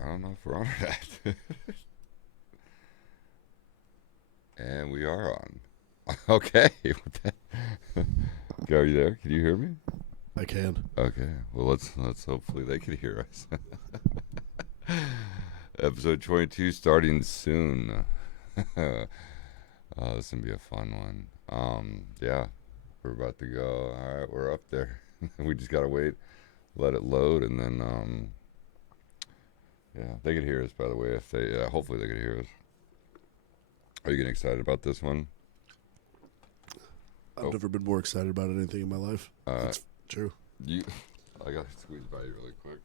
I don't know if we're on or not. And we are on. Okay. Are you there? Can you hear me? I can. Okay. Well, let's hopefully they can hear us. Episode 22 starting soon. This is gonna be a fun one. Yeah, we're about to go. All right, we're up there. We just gotta wait, let it load, and then yeah, they could hear us. By the way, if they hopefully they could hear us. Are you getting excited about this one? I've never been more excited about anything in my life. Uh, That's true. you, I gotta squeeze by you really quick.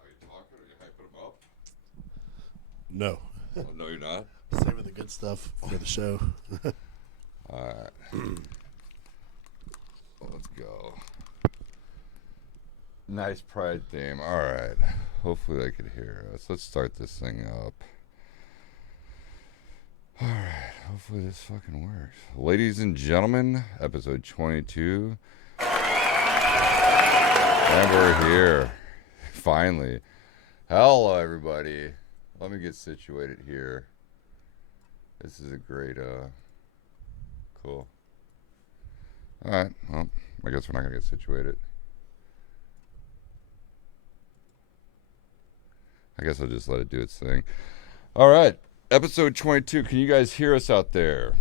Are you talking? Are you hyping them up? No. Oh, no, you're not. Saving the good stuff for the show. All right. Well, let's go. Nice pride theme. All right. Hopefully they could hear us. Let's start this thing up. All right. Hopefully this fucking works. Ladies and gentlemen, episode 22. And we're here. Finally. Hello, everybody. Let me get situated here. This is a great, cool. All right. Well, I guess we're not going to get situated. I guess I'll just let it do its thing. All right. Episode 22. Can you guys hear us out there?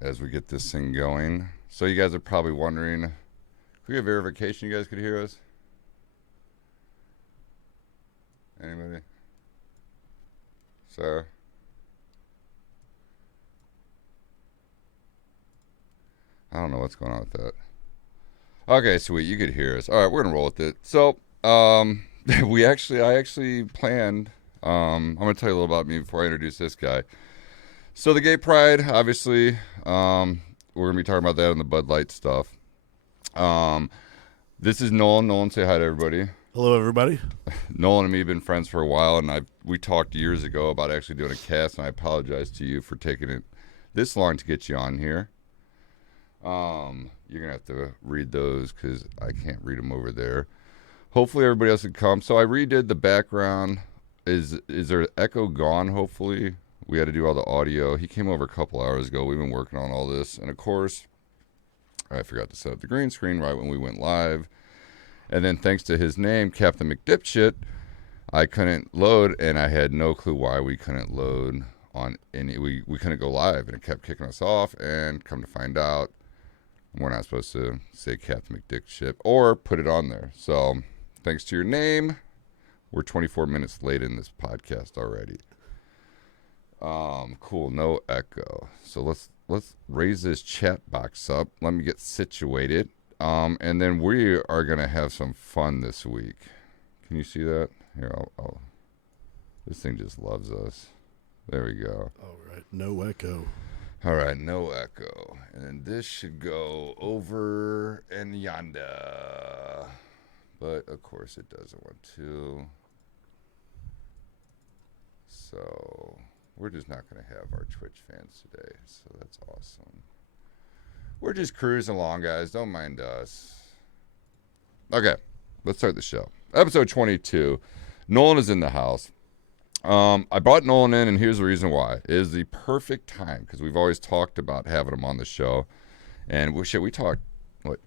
As we get this thing going. So you guys are probably wondering, if we have verification, you guys could hear us? Anybody? Sarah? I don't know what's going on with that. Okay, sweet. You could hear us. All right, we're gonna roll with it. So, I actually planned. I'm gonna tell you a little about me before I introduce this guy. So the gay pride, obviously, we're gonna be talking about that in the Bud Light stuff. This is Nolan. Nolan, say hi to everybody. Hello, everybody. Nolan and me have been friends for a while, and we talked years ago about actually doing a cast, and I apologize to you for taking it this long to get you on here. You're gonna have to read those because I can't read them over there. Hopefully everybody else can come. So I redid the background. Is there echo gone? Hopefully we had to do all the audio. He came over a couple hours ago. We've been working on all this, and of course, I forgot to set up the green screen right when we went live. And then thanks to his name, Captain mcdipsh, I couldn't load, and I had no clue why we couldn't load on any. We couldn't go live, and it kept kicking us off. And come to find out, we're not supposed to say Captain mcdipsh or put it on there. So thanks to your name, we're 24 minutes late in this podcast already. Cool, no echo. So let's raise this chat box up. Let me get situated. And then we are gonna have some fun this week. Can you see that? Here, I'll this thing just loves us. There we go. All right. No echo. All right, no echo. And then this should go over and yonder. But, of course, it doesn't want to. So, we're just not going to have our Twitch fans today. So, that's awesome. We're just cruising along, guys. Don't mind us. Okay, let's start the show. Episode 22. Nolan is in the house. I brought Nolan in, and here's the reason why. It is the perfect time, because we've always talked about having him on the show. And we talked,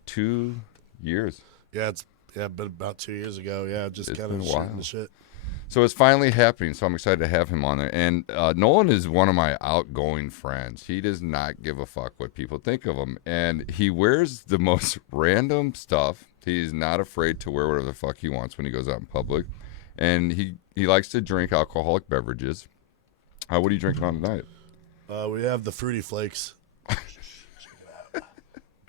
2 years? Yeah, it's been about 2 years ago. Yeah, just It's kind been of a shooting while. the shit. So it's finally happening, so I'm excited to have him on there. And Nolan is one of my outgoing friends. He does not give a fuck what people think of him. And he wears the most random stuff. He's not afraid to wear whatever the fuck he wants when he goes out in public. And he likes to drink alcoholic beverages. What are you drinking on tonight? We have the Fruity Flakes. Check it out.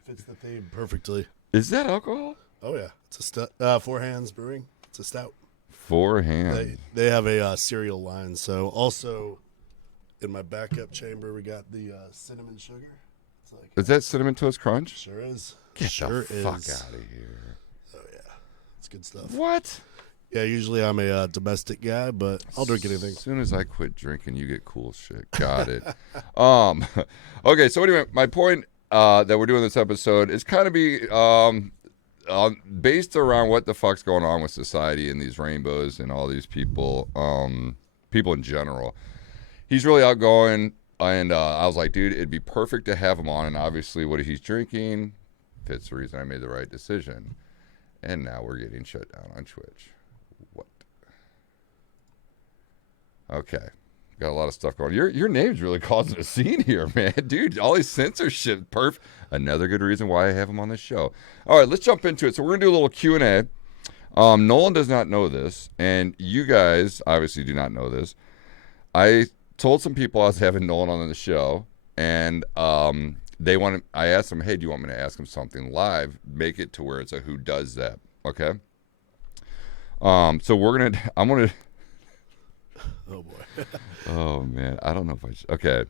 Fits the theme perfectly. Is that alcohol? Oh yeah, it's a Four Hands Brewing. It's a stout. Four Hands. They have a cereal line. So also in my backup chamber we got the cinnamon sugar. It's like Is that Cinnamon Toast Crunch? sure is. Get sure the fuck out of here. Oh yeah, it's good stuff. What? Yeah, usually I'm a domestic guy, but I'll drink anything. As soon as I quit drinking, you get cool shit. Got it. Okay, so anyway, my point that we're doing this episode is kind of be based around what the fuck's going on with society and these rainbows and all these people, people in general. He's really outgoing, and I was like, dude, it'd be perfect to have him on, and obviously what he's drinking fits the reason I made the right decision. And now we're getting shut down on Twitch. What? Okay. Got a lot of stuff going. Your name's really causing a scene here, man. Dude, all these censorship. Perfect. Another good reason why I have him on this show. All right, let's jump into it. So we're going to do a little Q&A. Nolan does not know this, and you guys obviously do not know this. I told some people I was having Nolan on the show, and I asked them, hey, do you want me to ask him something live? Make it to where it's a who does that, okay? So I'm going to... Oh boy. Oh man, I don't know if I should. Okay,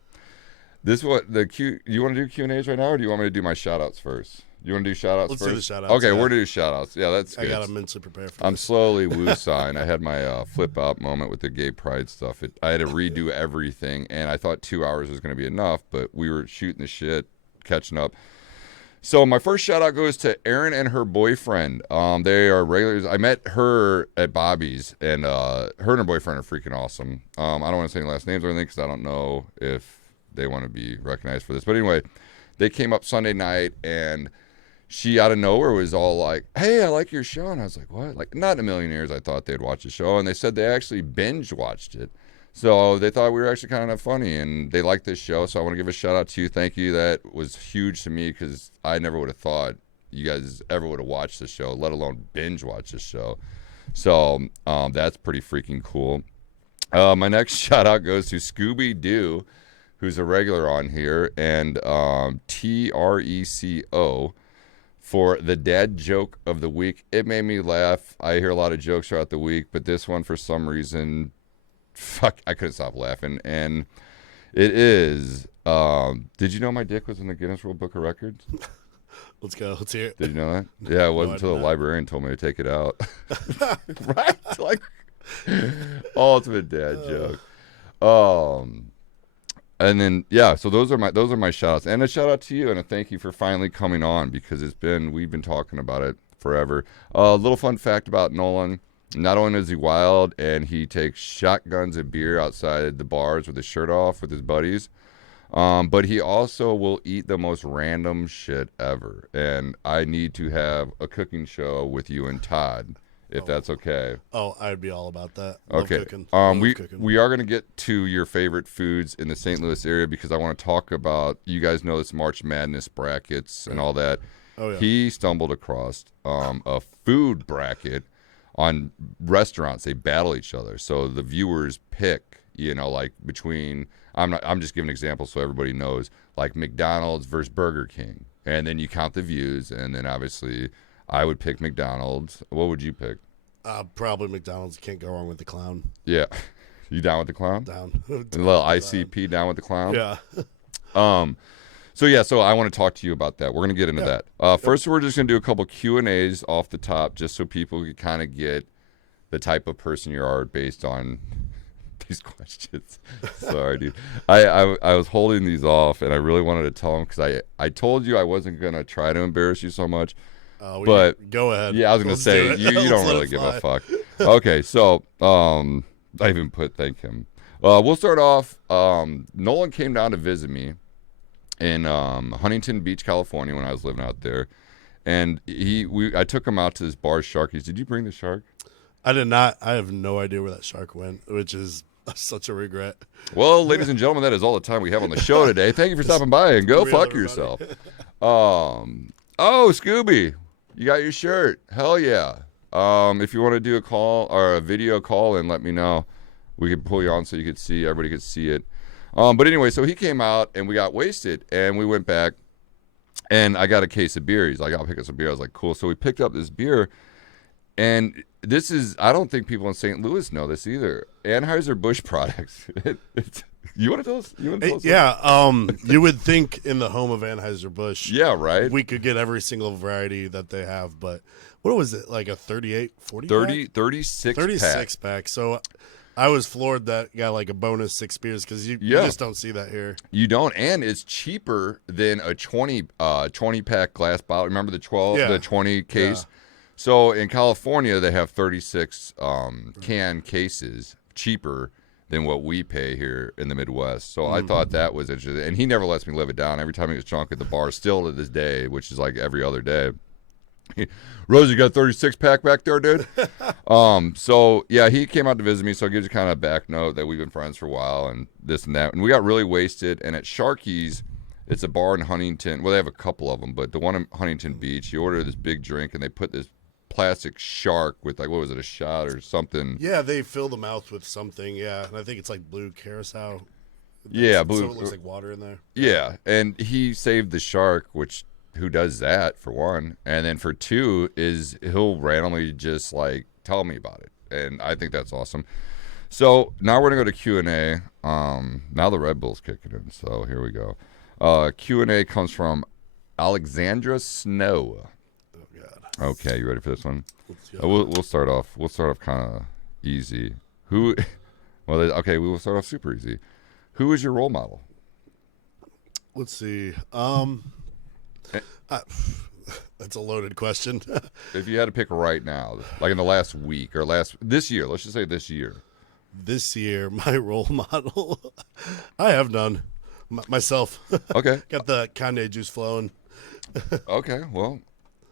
this what the Q. You want to do Q&As right now, or do you want me to do my shout outs first? You want to do shout outs Let's first? do the shout outs. Okay, yeah. we're going to do shout outs. Yeah, that's I good. got to mentally prepare for I'm this. slowly woo-sawing. I had my flip out moment with the gay pride stuff. I had to redo everything, and I thought 2 hours was going to be enough, but we were shooting the shit, catching up. So my first shout out goes to Erin and her boyfriend. They are regulars. I met her at Bobby's, and her and her boyfriend are freaking awesome. I don't want to say any last names or anything because I don't know if they want to be recognized for this. But anyway, they came up Sunday night, and she out of nowhere was all like, hey, I like your show. And I was like, what? Like, not in a million years I thought they'd watch the show. And they said they actually binge watched it. So they thought we were actually kind of funny, and they liked this show. So I want to give a shout out to you. Thank you. That was huge to me because I never would have thought you guys ever would have watched the show, let alone binge watch the show. So that's pretty freaking cool. My next shout out goes to Scooby Doo, who's a regular on here, and TRECO for the dad joke of the week. It made me laugh. I hear a lot of jokes throughout the week, but this one for some reason, fuck, I couldn't stop laughing. And it is, did you know my dick was in the Guinness World Book of Records? Let's go. Let's hear it. Did you know that? Yeah, it wasn't No, I until the did not. librarian told me to take it out. Right? Like, ultimate dad joke. And then so those are my shout outs. And a shout out to you and a thank you for finally coming on because we've been talking about it forever. A little fun fact about Nolan. Not only is he wild and he takes shotguns of beer outside the bars with his shirt off with his buddies, but he also will eat the most random shit ever. And I need to have a cooking show with you and Todd, if that's okay. Oh, I'd be all about that. Love Okay. cooking. Love cooking. We are going to get to your favorite foods in the St. Louis area because I want to talk about, you guys know this March Madness brackets and all that. Oh, yeah. He stumbled across a food bracket on restaurants. They battle each other. So the viewers pick, like between, I'm just giving examples so everybody knows, like McDonald's versus Burger King. And then you count the views, and then obviously I would pick McDonald's. What would you pick? Probably McDonald's. Can't go wrong with the clown. Yeah. You down with the clown? Down. A little ICP down with the clown? Yeah. So I want to talk to you about that. We're going to get into that. First, we're just going to do a couple Q&As off the top just so people can kind of get the type of person you are based on these questions. Sorry, dude. I was holding these off, and I really wanted to tell them because I told you I wasn't going to try to embarrass you so much. But go ahead. Yeah, I was going to say, you don't really give a fuck. Okay, so I even thank him. We'll start off. Nolan came down to visit me in Huntington Beach, California, when I was living out there, and I took him out to this bar, Sharky's. Did you bring the shark? I did not. I have no idea where that shark went, which is such a regret. Well, ladies and gentlemen, that is all the time we have on the show today. Thank you for stopping by, and go fuck yourself. Oh, Scooby, you got your shirt. Hell yeah. If you want to do a call or a video call and let me know, We could pull you on so you could see, everybody could see it. But anyway, so he came out and we got wasted and we went back and I got a case of beer. He's like, I'll pick up some beer. I was like, cool. So we picked up this beer and this is, I don't think people in St. Louis know this either. Anheuser-Busch products. You want to tell us? Yeah, you would think in the home of Anheuser-Busch, Yeah, right? we could get every single variety that they have, but what was it, like a 38, 40 pack? 36 36 pack. pack. So I was floored that got like a bonus 6 beers because you just don't see that here. You don't, and it's cheaper than a 20 pack glass bottle. Remember the 20 case? Yeah. So in California, they have 36 can cases cheaper than what we pay here in the Midwest. So I thought that was interesting. And he never lets me live it down. Every time he gets drunk at the bar, still to this day, which is like every other day. Rose, you got a 36 pack back there, dude? So yeah, he came out to visit me. So it gives you kind of a back note that we've been friends for a while and this and that. And we got really wasted. And at Sharky's, it's a bar in Huntington. Well, they have a couple of them, but the one in Huntington Beach, you order this big drink and they put this plastic shark with like, what was it, a shot or something? Yeah, they fill the mouth with something. Yeah, and I think it's like blue curacao. Yeah, blue. So it looks like water in there. Yeah, and he saved the shark, which who does that for one, and then for two is he'll randomly just like tell me about it, and I think that's awesome. So now we're gonna go to Q&A. Now the Red Bull's kicking in, so here we go. Q&A comes from Alexandra Snow. Okay, you ready for this one? We'll start off. We'll start off kind of easy. Well, okay, we will start off super easy. Who is your role model? Let's see. That's a loaded question. If you had to pick right now, like in the last week or this year, let's just say this year. This year, my role model, I have none. Myself. Okay. Got the Kanye juice flowing. Okay, well.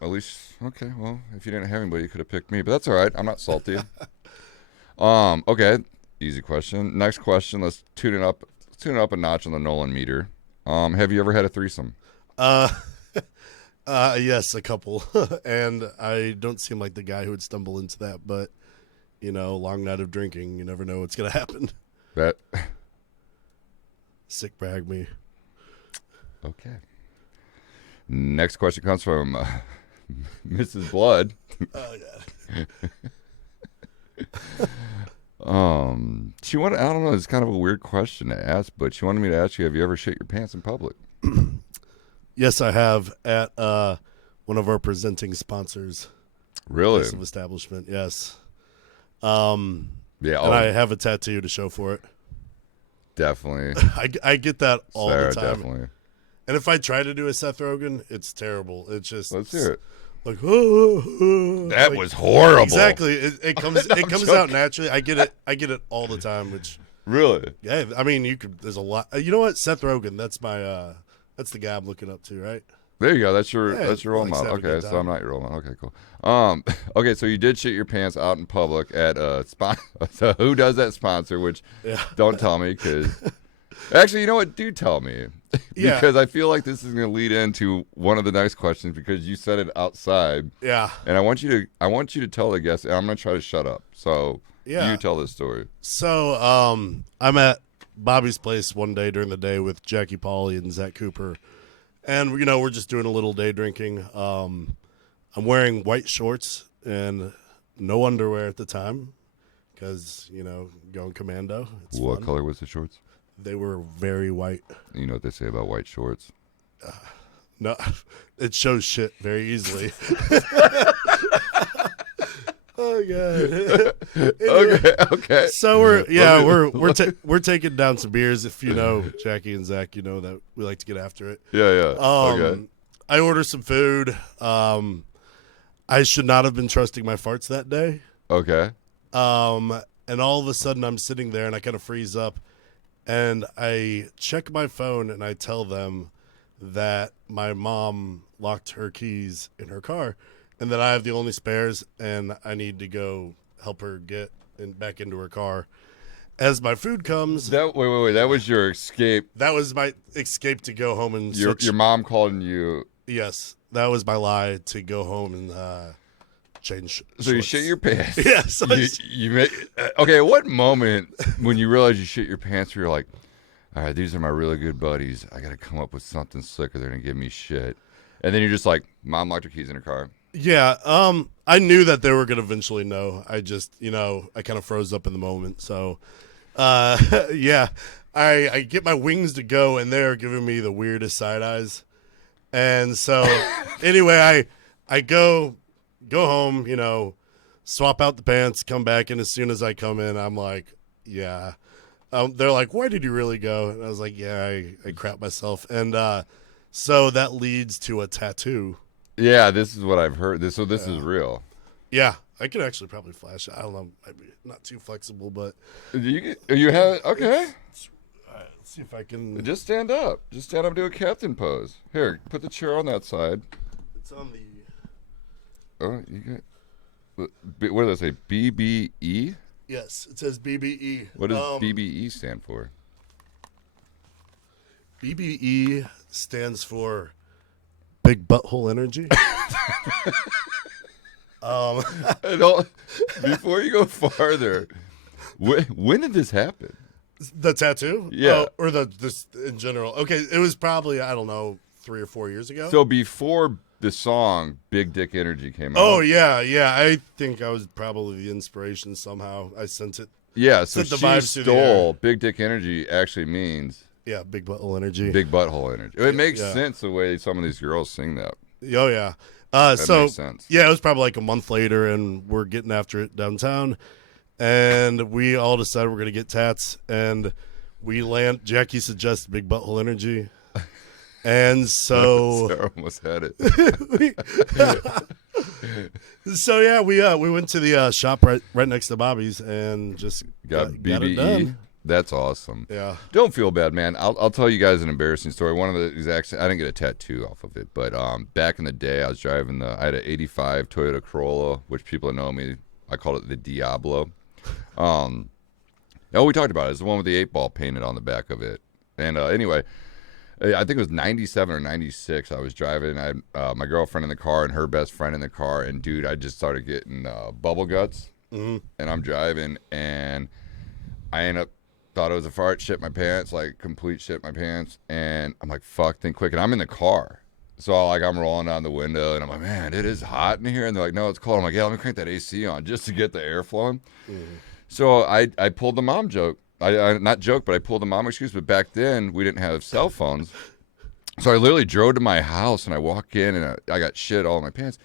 At least, okay, well, if you didn't have anybody, you could have picked me, but that's all right. I'm not salty. Okay, easy question. Next question, let's tune it up a notch on the Nolan meter. Have you ever had a threesome? Yes, a couple. And I don't seem like the guy who would stumble into that, but, long night of drinking, you never know what's going to happen. That. Sick brag me. Okay. Next question comes from Mrs. Blood. Oh, yeah. She wanted, I don't know, it's kind of a weird question to ask, but she wanted me to ask you, have you ever shit your pants in public? Yes, I have at one of our presenting sponsors. Really? Place of establishment, yes. Yeah. And I have a tattoo to show for it. Definitely. I get that all Sarah, the time. Definitely. And if I try to do a Seth Rogen, it's terrible. It's just Let's hear it. Like, that was horrible. Exactly. It comes out naturally. I get it all the time. Which really, yeah. I mean, you could. There's a lot. You know what? Seth Rogen. That's my. That's the guy I'm looking up to. Right. There you go. That's your role model. having a Okay, good so I'm time. not your role model. Okay, cool. Okay, so you did shit your pants out in public at a spot. So who does that sponsor? Which don't tell me because actually, you know what? Do tell me. Yeah. Because I feel like this is going to lead into one of the next questions because you said it outside. Yeah. And I want you to tell the guests. And I'm going to try to shut up. So you tell this story. So I'm at Bobby's place one day during the day with Jackie Pauley and Zach Cooper, and we're just doing a little day drinking. I'm wearing white shorts and no underwear at the time because going commando. It's What fun. color was the shorts? They were very white. You know what they say about white shorts? No, it shows shit very easily. Oh god. Anyway, Okay. so we're taking down some beers. If you know Jackie and Zach, you know that we like to get after it. Yeah. Okay. I order some food. I should not have been trusting my farts that day. Okay. And all of a sudden I'm sitting there and I kind of freeze up. And I check my phone and I tell them that my mom locked her keys in her car and that I have the only spares and I need to go help her get back into her car. As my food comes... Wait. That was your escape. That was my escape to go home and... Your mom calling you... Yes. That was my lie to go home and change. So you shorts. shit your pants. Yeah. So You make okay. What moment when you realize you shit your pants, where you're like, all right, these are my really good buddies. I got to come up with something slicker. They're gonna give me shit, and then you're just like, Mom locked her keys in her car. yeah. I knew that they were gonna eventually know. I just, I kind of froze up in the moment. So, yeah. I get my wings to go, and they're giving me the weirdest side eyes. And so, anyway, I go home, swap out the pants, come back, and as soon as I come in, I'm like, yeah. They're like, why did you really go? And I was like, yeah, I crap myself. And so that leads to a tattoo. Yeah, this is what I've heard. This is real. Yeah, I could actually probably flash it. I don't know, maybe not too flexible, but You have okay. let's see if I can. Just stand up. Just stand up and do a captain pose. Here, put the chair on that side. It's on the. Oh, you got. What does it say? BBE? Yes, it says BBE. What does BBE stand for? BBE stands for Big Butthole Energy. Before you go farther, when did this happen? The tattoo? Yeah. Or this in general. Okay, it was probably, I don't know, 3 or 4 years ago. So before the song Big Dick Energy came out. Oh, yeah. I think I was probably the inspiration somehow. I sent it. Yeah, so Sent the she vibes through the stole air. Big Dick Energy actually means Yeah, Big Butthole Energy. big butthole energy. It makes Yeah. sense the way some of these girls sing that. Oh, yeah. That So, makes sense. yeah, it was probably like a month later, and we're getting after it downtown. And we all decided we're going to get tats. And we land. Jackie suggested Big Butthole Energy. And so. Sarah almost had it. So, yeah, we went to the shop right next to Bobby's and just Got it BBE. done. That's awesome. Yeah. Don't feel bad, man. I'll tell you guys an embarrassing story. One of the exact, I didn't get a tattoo off of it, but back in the day, I was driving I had an '85 Toyota Corolla, which people that know me, I called it the Diablo. We talked about it. It's the one with the 8-ball painted on the back of it. And anyway, I think it was '97 or '96. I was driving. I had my girlfriend in the car and her best friend in the car, and dude, I just started getting bubble guts. Mm-hmm. And I'm driving, and I end up. Thought it was a fart, shit my pants, like complete shit my pants, and I'm like, fuck, think quick, and I'm in the car, so like I'm rolling down the window, and I'm like, man, it is hot in here, and they're like, no, it's cold. I'm like, yeah, let me crank that AC on just to get the air flowing. Mm-hmm. So I pulled the mom joke, I not joke, but I pulled the mom excuse. But back then we didn't have cell phones, so I literally drove to my house, and I walk in, and I got shit all in my pants,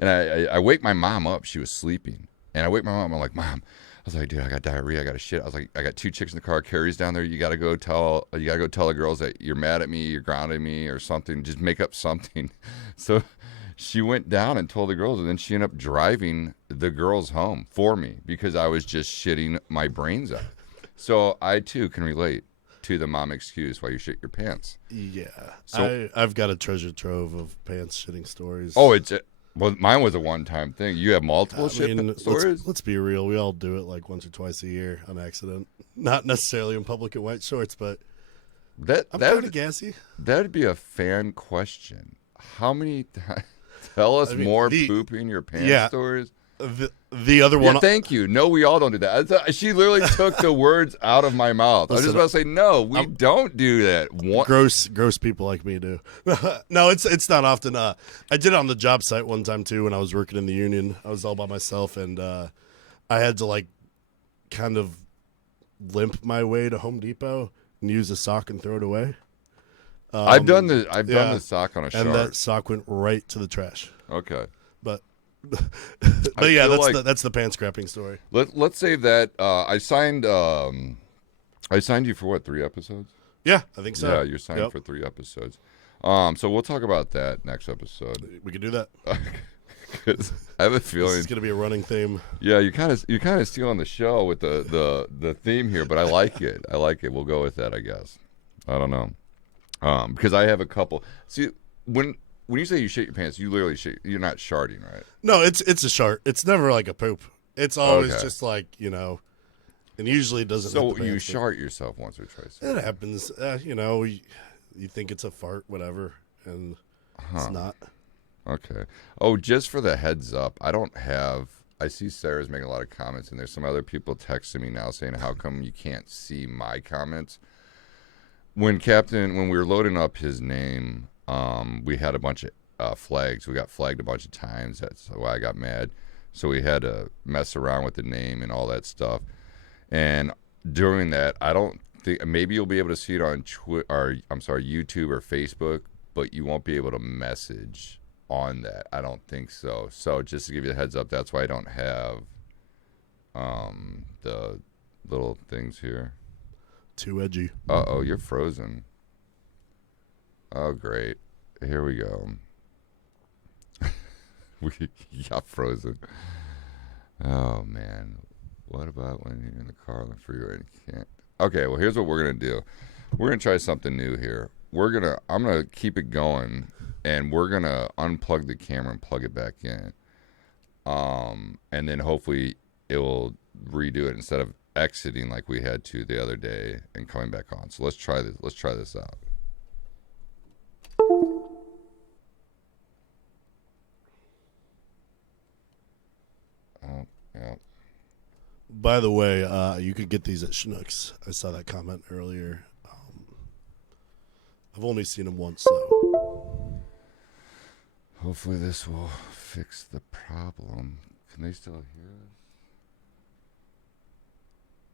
and I wake my mom up, she was sleeping, and I wake my mom, I'm like, Mom. I was like, dude, I got diarrhea. I got a shit. I was like, I got 2 chicks in the car. Carrie's down there. You gotta go tell the girls that you're mad at me, you're grounding me, or something. Just make up something. So she went down and told the girls, and then she ended up driving the girls home for me because I was just shitting my brains out. So I too can relate to the mom excuse why you shit your pants. Yeah. So I've got a treasure trove of pants shitting stories. oh, well, mine was a one-time thing. You have multiple shit stories? Let's be real. We all do it like once or twice a year on accident. Not necessarily in public in white shorts, but I'm kind of gassy. That'd be a fan question. How many times? Tell us more pooping your pants stories. The other one. Yeah, thank you. No, we all don't do that. She literally took the words out of my mouth. I was just about to say, no, we don't do that. Gross people like me do. No, it's not often. I did it on the job site one time too when I was working in the union. I was all by myself, and I had to like kind of limp my way to Home Depot and use a sock and throw it away. I've done the sock on a shark. And that sock went right to the trash. Okay. But yeah, that's the pants scrapping story. Let's say that I signed you for what, 3 episodes? Yeah, I think so. Yeah, you're signed for 3 episodes. So we'll talk about that next episode. We can do that. 'Cause I have a feeling this is gonna be a running theme. Yeah, you're kind of stealing the show with the theme here, but I like it. I like it. We'll go with that, I guess. I don't know, because I have a couple. See, when you say you shit your pants, you literally shit. You're not sharting, right? No, it's a shart. It's never like a poop. It's always Okay. just like, and usually it doesn't. So hit the you pants, shart yourself once or twice. It happens. You think it's a fart, whatever, and it's not. Okay. Oh, just for the heads up, I don't have. I see Sarah's making a lot of comments, and there's some other people texting me now saying, "How come you can't see my comments?" When we were loading up his name, we had a bunch of flags. We got flagged a bunch of times. That's why I got mad. So we had to mess around with the name and all that stuff. And during that, I don't think maybe you'll be able to see it on YouTube or Facebook, but you won't be able to message on that. I don't think so. So just to give you a heads up, that's why I don't have the little things here. Too edgy. Uh-oh, you're frozen. Oh, great. Here we go. We got frozen. Oh, man. What about when you're in the car on the freeway and you can't? Okay, well, here's what we're going to do. We're going to try something new here. I'm going to keep it going, and we're going to unplug the camera and plug it back in. And then hopefully it will redo it instead of exiting like we had to the other day and coming back on. So let's try this. Let's try this out. Oh, yeah. By the way, you could get these at Schnucks. I saw that comment earlier. I've only seen them once, so. Hopefully this will fix the problem. Can they still hear us?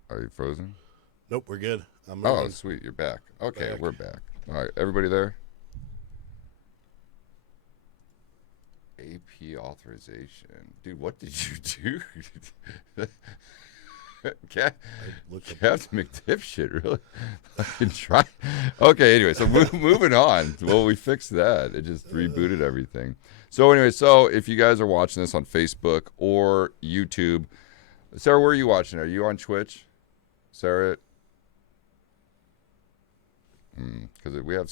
Are you frozen? Nope, we're good. I'm Oh, on. sweet. You're back. Okay, Back. we're back. All right, everybody there? AP authorization. Dude, what did you do? Captain McDipsh really fucking try. Okay, anyway, so moving on. Well, we fixed that. It just rebooted everything. So anyway, if you guys are watching this on Facebook or YouTube, Sarah, where are you watching? Are you on Twitch? Sarah? Because we have...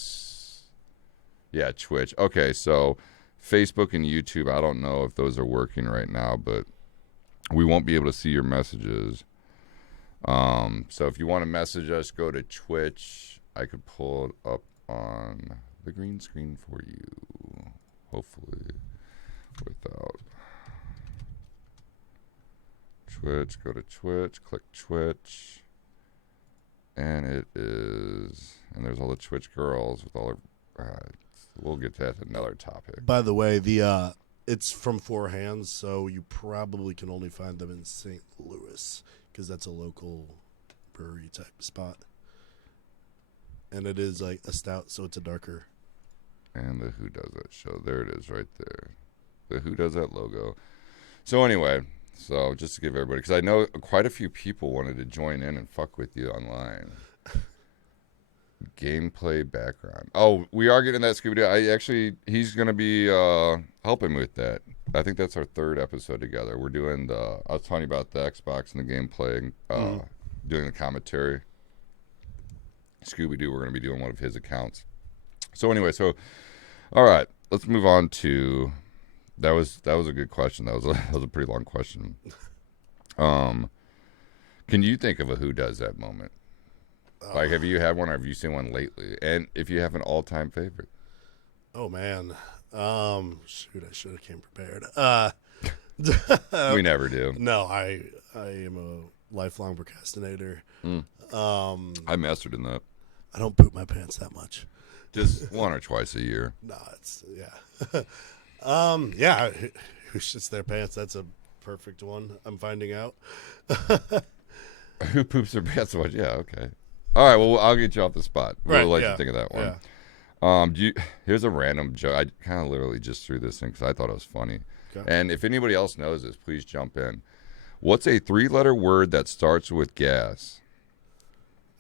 Yeah, Twitch. Okay, so Facebook and YouTube, I don't know if those are working right now, but we won't be able to see your messages. So if you want to message us, go to Twitch. I could pull it up on the green screen for you, hopefully without Twitch. Go to Twitch, click Twitch, and it is, and there's all the Twitch girls with all their, we'll get to that another topic. By the way, it's from Four Hands, so you probably can only find them in St. Louis because that's a local brewery type spot. And it is like a stout, so it's a darker. And the Who Does That show. There it is right there. The Who Does That logo. So anyway, so just to give everybody, because I know quite a few people wanted to join in and fuck with you online. Gameplay background. Oh, we are getting that Scooby-Doo. He's going to be helping me with that. I think that's our third episode together. We're doing I was telling you about the Xbox and the gameplay, doing the commentary. Scooby-Doo, we're going to be doing one of his accounts. So anyway, all right, let's move on to, that was a good question. That was a pretty long question. Can you think of a Who Does That moment? Like, have you had one, or have you seen one lately? And if you have an all-time favorite. Oh, man. Shoot, I should have came prepared. We never do. No, I am a lifelong procrastinator. I mastered in that. I don't poop my pants that much. Just one or twice a year. No, it's, yeah. Yeah, who shits their pants? That's a perfect one, I'm finding out. Who poops their pants so much? Yeah, okay. All right, well, I'll get you off the spot. We'll let you think of that one. Yeah. Here's a random joke. I kind of literally just threw this in because I thought it was funny. Okay. And if anybody else knows this, please jump in. What's a 3-letter word that starts with gas?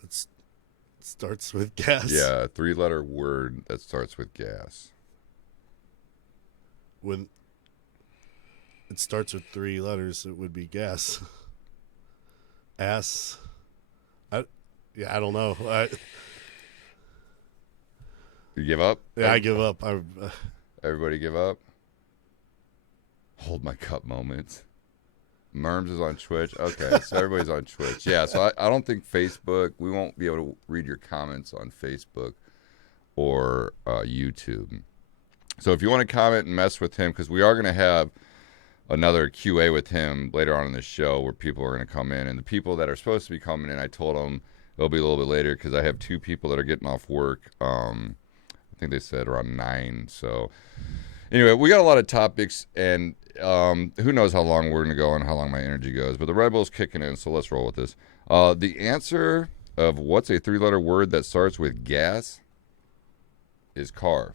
It starts with gas. Yeah, a 3-letter word that starts with gas. When it starts with 3 letters, it would be gas. Ass. I don't know. You give up? I give up. Everybody give up? Hold my cup moments. Merms is on Twitch. Okay, so everybody's on Twitch. Yeah, so I don't think Facebook, we won't be able to read your comments on Facebook or YouTube. So if you want to comment and mess with him, because we are going to have another QA with him later on in the show where people are going to come in. And the people that are supposed to be coming in, I told them it'll be a little bit later because I have 2 people that are getting off work. I think they said around 9. So anyway, we got a lot of topics, and who knows how long we're going to go and how long my energy goes. But the Red Bull's kicking in, so let's roll with this. The answer of what's a 3-letter word that starts with gas is car.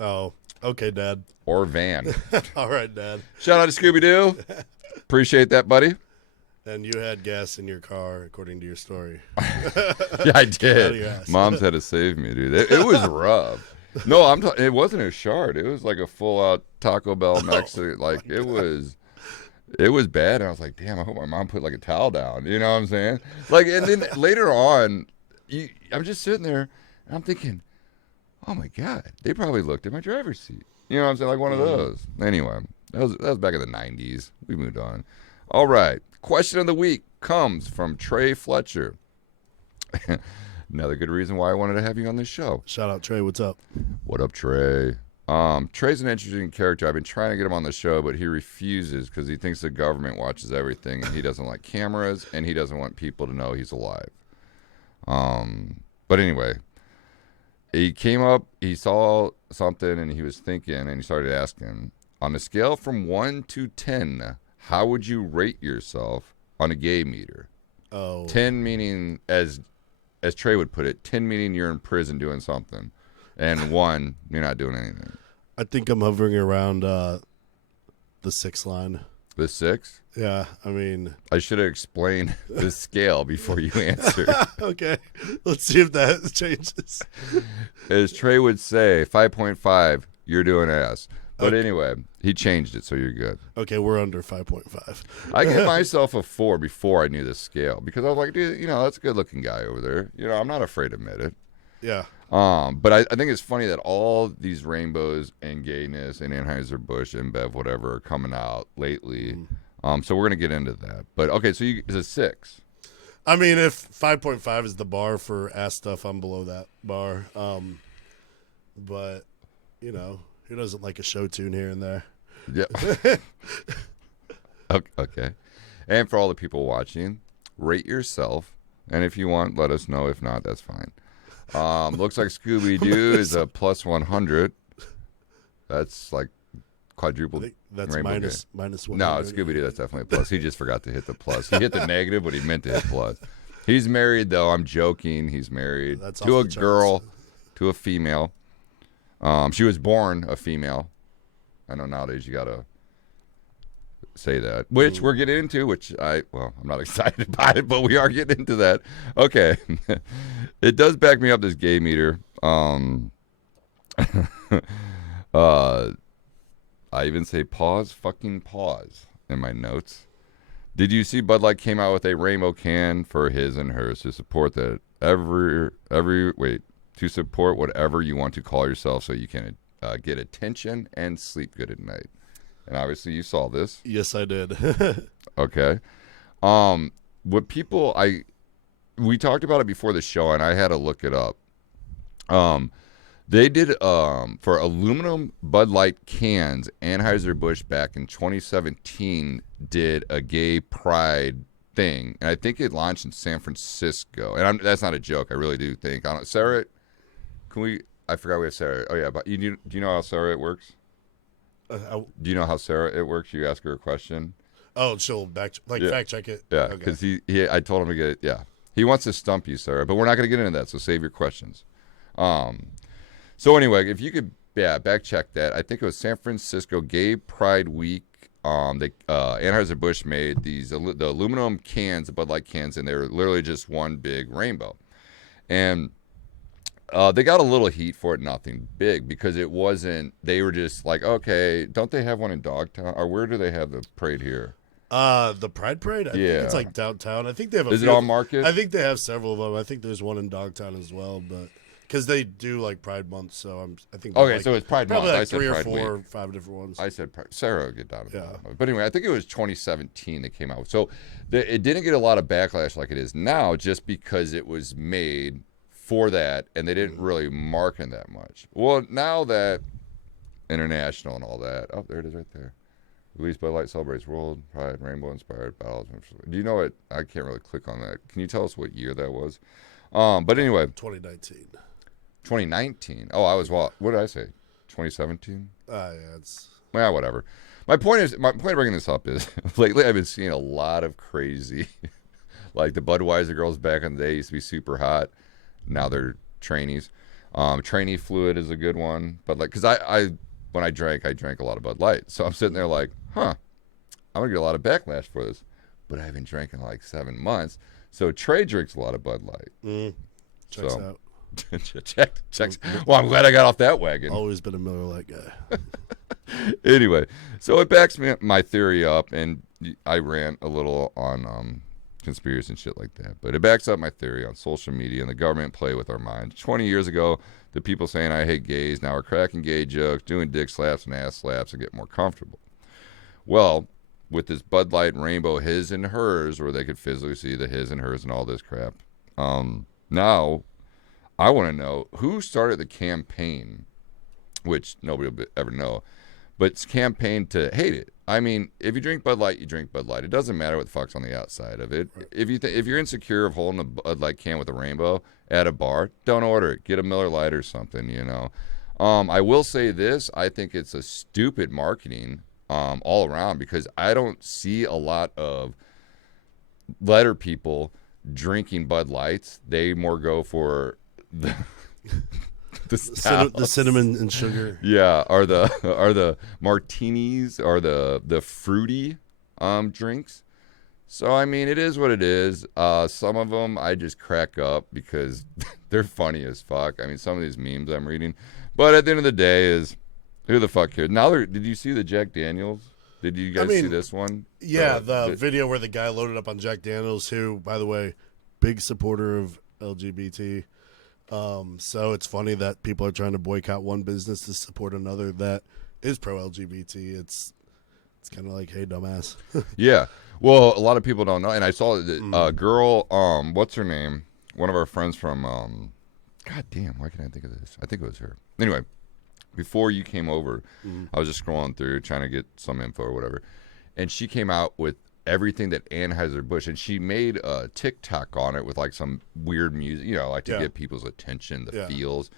Oh, okay, Dad. Or van. All right, Dad. Shout out to Scooby-Doo. Appreciate that, buddy. And you had gas in your car, according to your story. Yeah, I did. Mom's had to save me, dude. It was rough. No, it wasn't a shard. It was like a full-out Taco Bell Mexican. Like, it was bad. And I was like, damn, I hope my mom put like a towel down. You know what I'm saying? Like, and then later on, I'm just sitting there, and I'm thinking, oh my God, they probably looked at my driver's seat. You know what I'm saying? Like one of those. Anyway, that was back in the 90s. We moved on. All right. Question of the week comes from Trey Fletcher. Another good reason why I wanted to have you on this show. Shout out, Trey. What's up? What up, Trey? Trey's an interesting character. I've been trying to get him on the show, but he refuses because he thinks the government watches everything, and he doesn't like cameras, and he doesn't want people to know he's alive. But anyway, he came up, he saw something, and he was thinking, and he started asking, on a scale from 1 to 10, how would you rate yourself on a gay meter? Oh. 10 meaning, as Trey would put it, 10 meaning you're in prison doing something, and 1, you're not doing anything. I think I'm hovering around the 6 line. The 6? Yeah, I mean... I should have explained the scale before you answered. Okay, let's see if that changes. As Trey would say, 5.5, you're doing ass. But anyway, he changed it, so you're good. Okay, we're under 5.5. I gave myself a 4 before I knew the scale because I was like, dude, that's a good-looking guy over there. I'm not afraid to admit it. Yeah. But I think it's funny that all these rainbows and gayness and Anheuser-Busch and Bev whatever are coming out lately. So we're going to get into that. But, okay, so it's a 6. I mean, if 5.5 is the bar for ass stuff, I'm below that bar. But, who doesn't like a show tune here and there? Yeah. Okay. And for all the people watching, rate yourself. And if you want, let us know. If not, that's fine. Looks like Scooby-Doo is a plus 100. That's like quadruple. That's minus 100. No, Scooby-Doo, that's definitely a plus. He just forgot to hit the plus. He hit the negative, but he meant to hit plus. He's married, though. I'm joking. He's married to a girl, to a female. She was born a female. I know nowadays you got to say that, which we're getting into, I'm not excited about it, but we are getting into that. Okay. It does back me up, this gay meter. I even say fucking pause in my notes. Did you see Bud Light came out with a rainbow can for his and hers to support that to support whatever you want to call yourself so you can get attention and sleep good at night. And obviously you saw this. Yes, I did. Okay. We talked about it before the show, and I had to look it up. They did, for aluminum Bud Light cans, Anheuser-Busch back in 2017 did a gay pride thing. And I think it launched in San Francisco. And that's not a joke. I really do think. Sarah, I forgot we have Sarah. Oh, yeah. But do you know how Sarah it works? Do you know how Sarah it works? You ask her a question. Oh, she'll fact check it. Yeah, because I told him to get it. Yeah, he wants to stump you, Sarah, but we're not going to get into that. So save your questions. So anyway, if you could, back check that. I think it was San Francisco Gay Pride Week. Anheuser-Busch made the aluminum cans, the Bud Light cans, and they were literally just one big rainbow, and. They got a little heat for it, nothing big, because it wasn't, they were just like, okay, don't they have one in Dogtown? Or where do they have the parade here? The Pride Parade? I think it's like downtown. I think they have Is it on Market? I think they have several of them. I think there's one in Dogtown as well, but because they do like Pride Month, so I think. Okay, so it's Pride Month. Probably like I said 3 or Pride 4 or Week. 5 different ones. I said Pride. Sarah will get down to Yeah. But anyway, I think it was 2017 that came out. So it didn't get a lot of backlash like it is now, just because it was made for that, and they didn't really market that much. Well, now that International and all that. Oh, there it is right there. Released Bud Light celebrates World Pride Rainbow inspired battles. Do you know what? I can't really click on that. Can you tell us what year that was? But anyway, 2019. 2019. Oh, I was what did I say? 2017. Yeah, it's Well, whatever. My point of bringing this up is lately I've been seeing a lot of crazy, like the Budweiser girls back in the day used to be super hot. Now they're trainees. Trainee fluid is a good one, but like, cause I when I drank a lot of Bud Light, so I'm sitting there like, I'm gonna get a lot of backlash for this, but I've been drinking like 7 months. So Trey drinks a lot of Bud Light. Checks so, out. checks. Well, I'm glad I got off that wagon. Always been a Miller Lite guy. Anyway, so it backs my theory up, and I rant a little on conspiracy and shit like that, but it backs up my theory on social media and the government play with our minds. 20 years ago, the people saying I hate gays now are cracking gay jokes, doing dick slaps and ass slaps and get more comfortable. Well, with this Bud Light Rainbow his and hers, where they could physically see the his and hers and all this crap, now I want to know who started the campaign, which nobody will ever know, but it's campaign to hate it. I mean, if you drink Bud Light, you drink Bud Light. It doesn't matter what the fuck's on the outside of it. Right. If you're insecure of holding a Bud Light can with a rainbow at a bar, don't order it. Get a Miller Lite or something, you know. I will say this. I think it's a stupid marketing all around, because I don't see a lot of letter people drinking Bud Lights. They more go for the the cinnamon and sugar. Yeah, are the martinis, or the fruity drinks. So I mean, it is what it is. Some of them I just crack up because they're funny as fuck. I mean, some of these memes I'm reading, but at the end of the day, is who the fuck cares? Now, did you see the Jack Daniels? Did you guys see this one? Yeah, the video where the guy loaded up on Jack Daniels, who, by the way, big supporter of LGBT. So it's funny that people are trying to boycott one business to support another that is pro-LGBT. It's kind of like, hey, dumbass. Yeah. Well, a lot of people don't know. And I saw a girl, what's her name? One of our friends from, God damn, why can't I think of this? I think it was her. Anyway, before you came over, I was just scrolling through trying to get some info or whatever. And she came out with everything that Anheuser-Busch, and she made a TikTok on it with like some weird music, you know, like to get people's attention, the feels.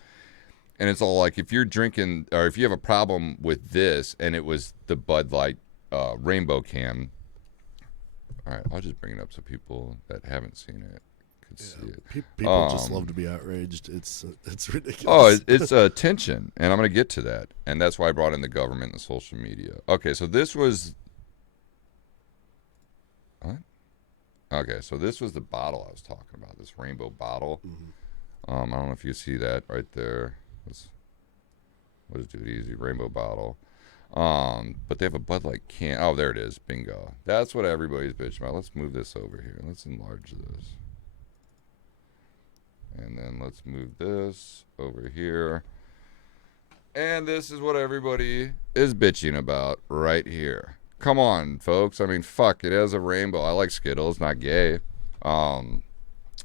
And it's all like, if you're drinking, or if you have a problem with this, and it was the Bud Light rainbow can. All right, I'll just bring it up so people that haven't seen it could see it. People just love to be outraged. It's ridiculous. Oh, it's attention, and I'm going to get to that. And that's why I brought in the government and social media. Okay, so this was... What? Okay, so this was the bottle I was talking about, this rainbow bottle. I don't know if you see that right there. Let's do it easy. Rainbow bottle. But they have a Bud Light can. Oh, there it is. Bingo. That's what everybody's bitching about. Let's move this over here. Let's enlarge this. And then let's move this over here. And this is what everybody is bitching about right here. Come on, folks. I mean, fuck, it has a rainbow. I like Skittles, not gay.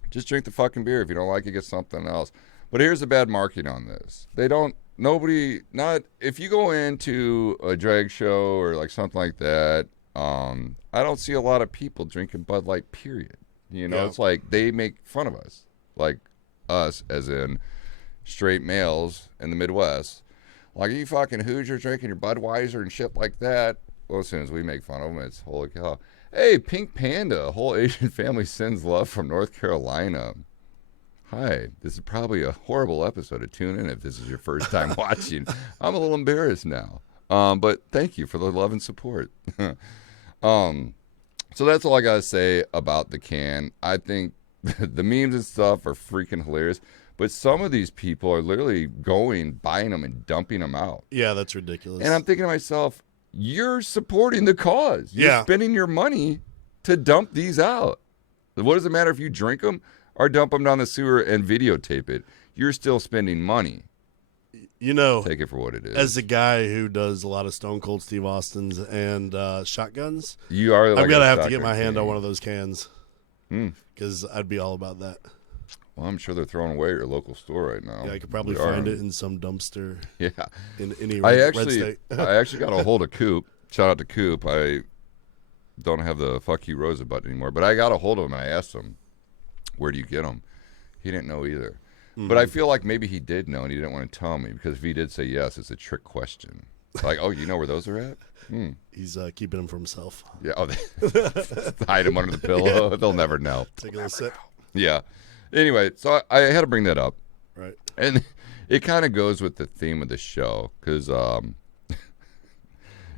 Just drink the fucking beer. If you don't like it, get something else. But here's the bad marketing on this. If you go into a drag show or like something like that, I don't see a lot of people drinking Bud Light, period. You know, It's like they make fun of us. Like us, as in straight males in the Midwest. Like, are you fucking Hoosiers drinking your Budweiser and shit like that? Well, as soon as we make fun of them, it's holy cow. Hey, Pink Panda, a whole Asian family sends love from North Carolina. Hi, this is probably a horrible episode to tune in if this is your first time watching. I'm a little embarrassed now. But thank you for the love and support. So that's all I got to say about the can. I think the memes and stuff are freaking hilarious. But some of these people are literally buying them and dumping them out. Yeah, that's ridiculous. And I'm thinking to myself, you're supporting the cause. You're spending your money to dump these out. What does it matter if you drink them or dump them down the sewer and videotape it? You're still spending money. You know, take it for what it is. As a guy who does a lot of Stone Cold Steve Austins and shotguns, I'm gonna have to get my hand on one of those cans because I'd be all about that. Well, I'm sure they're throwing away at your local store right now. Yeah, I could probably We are. find it in some dumpster Yeah. in any I red actually, state. I actually got a hold of Coop. Shout out to Coop. I don't have the fuck you Rosa button anymore, but I got a hold of him and I asked him, "Where do you get them?" He didn't know either. But I feel like maybe he did know and he didn't want to tell me because if he did say yes, it's a trick question. Like, oh, you know where those are at? Hmm. He's keeping them for himself. Yeah. Oh, hide them under the pillow. Yeah. They'll never know. Take a little sip. Yeah. Anyway, so I had to bring that up. Right. And it kind of goes with the theme of the show because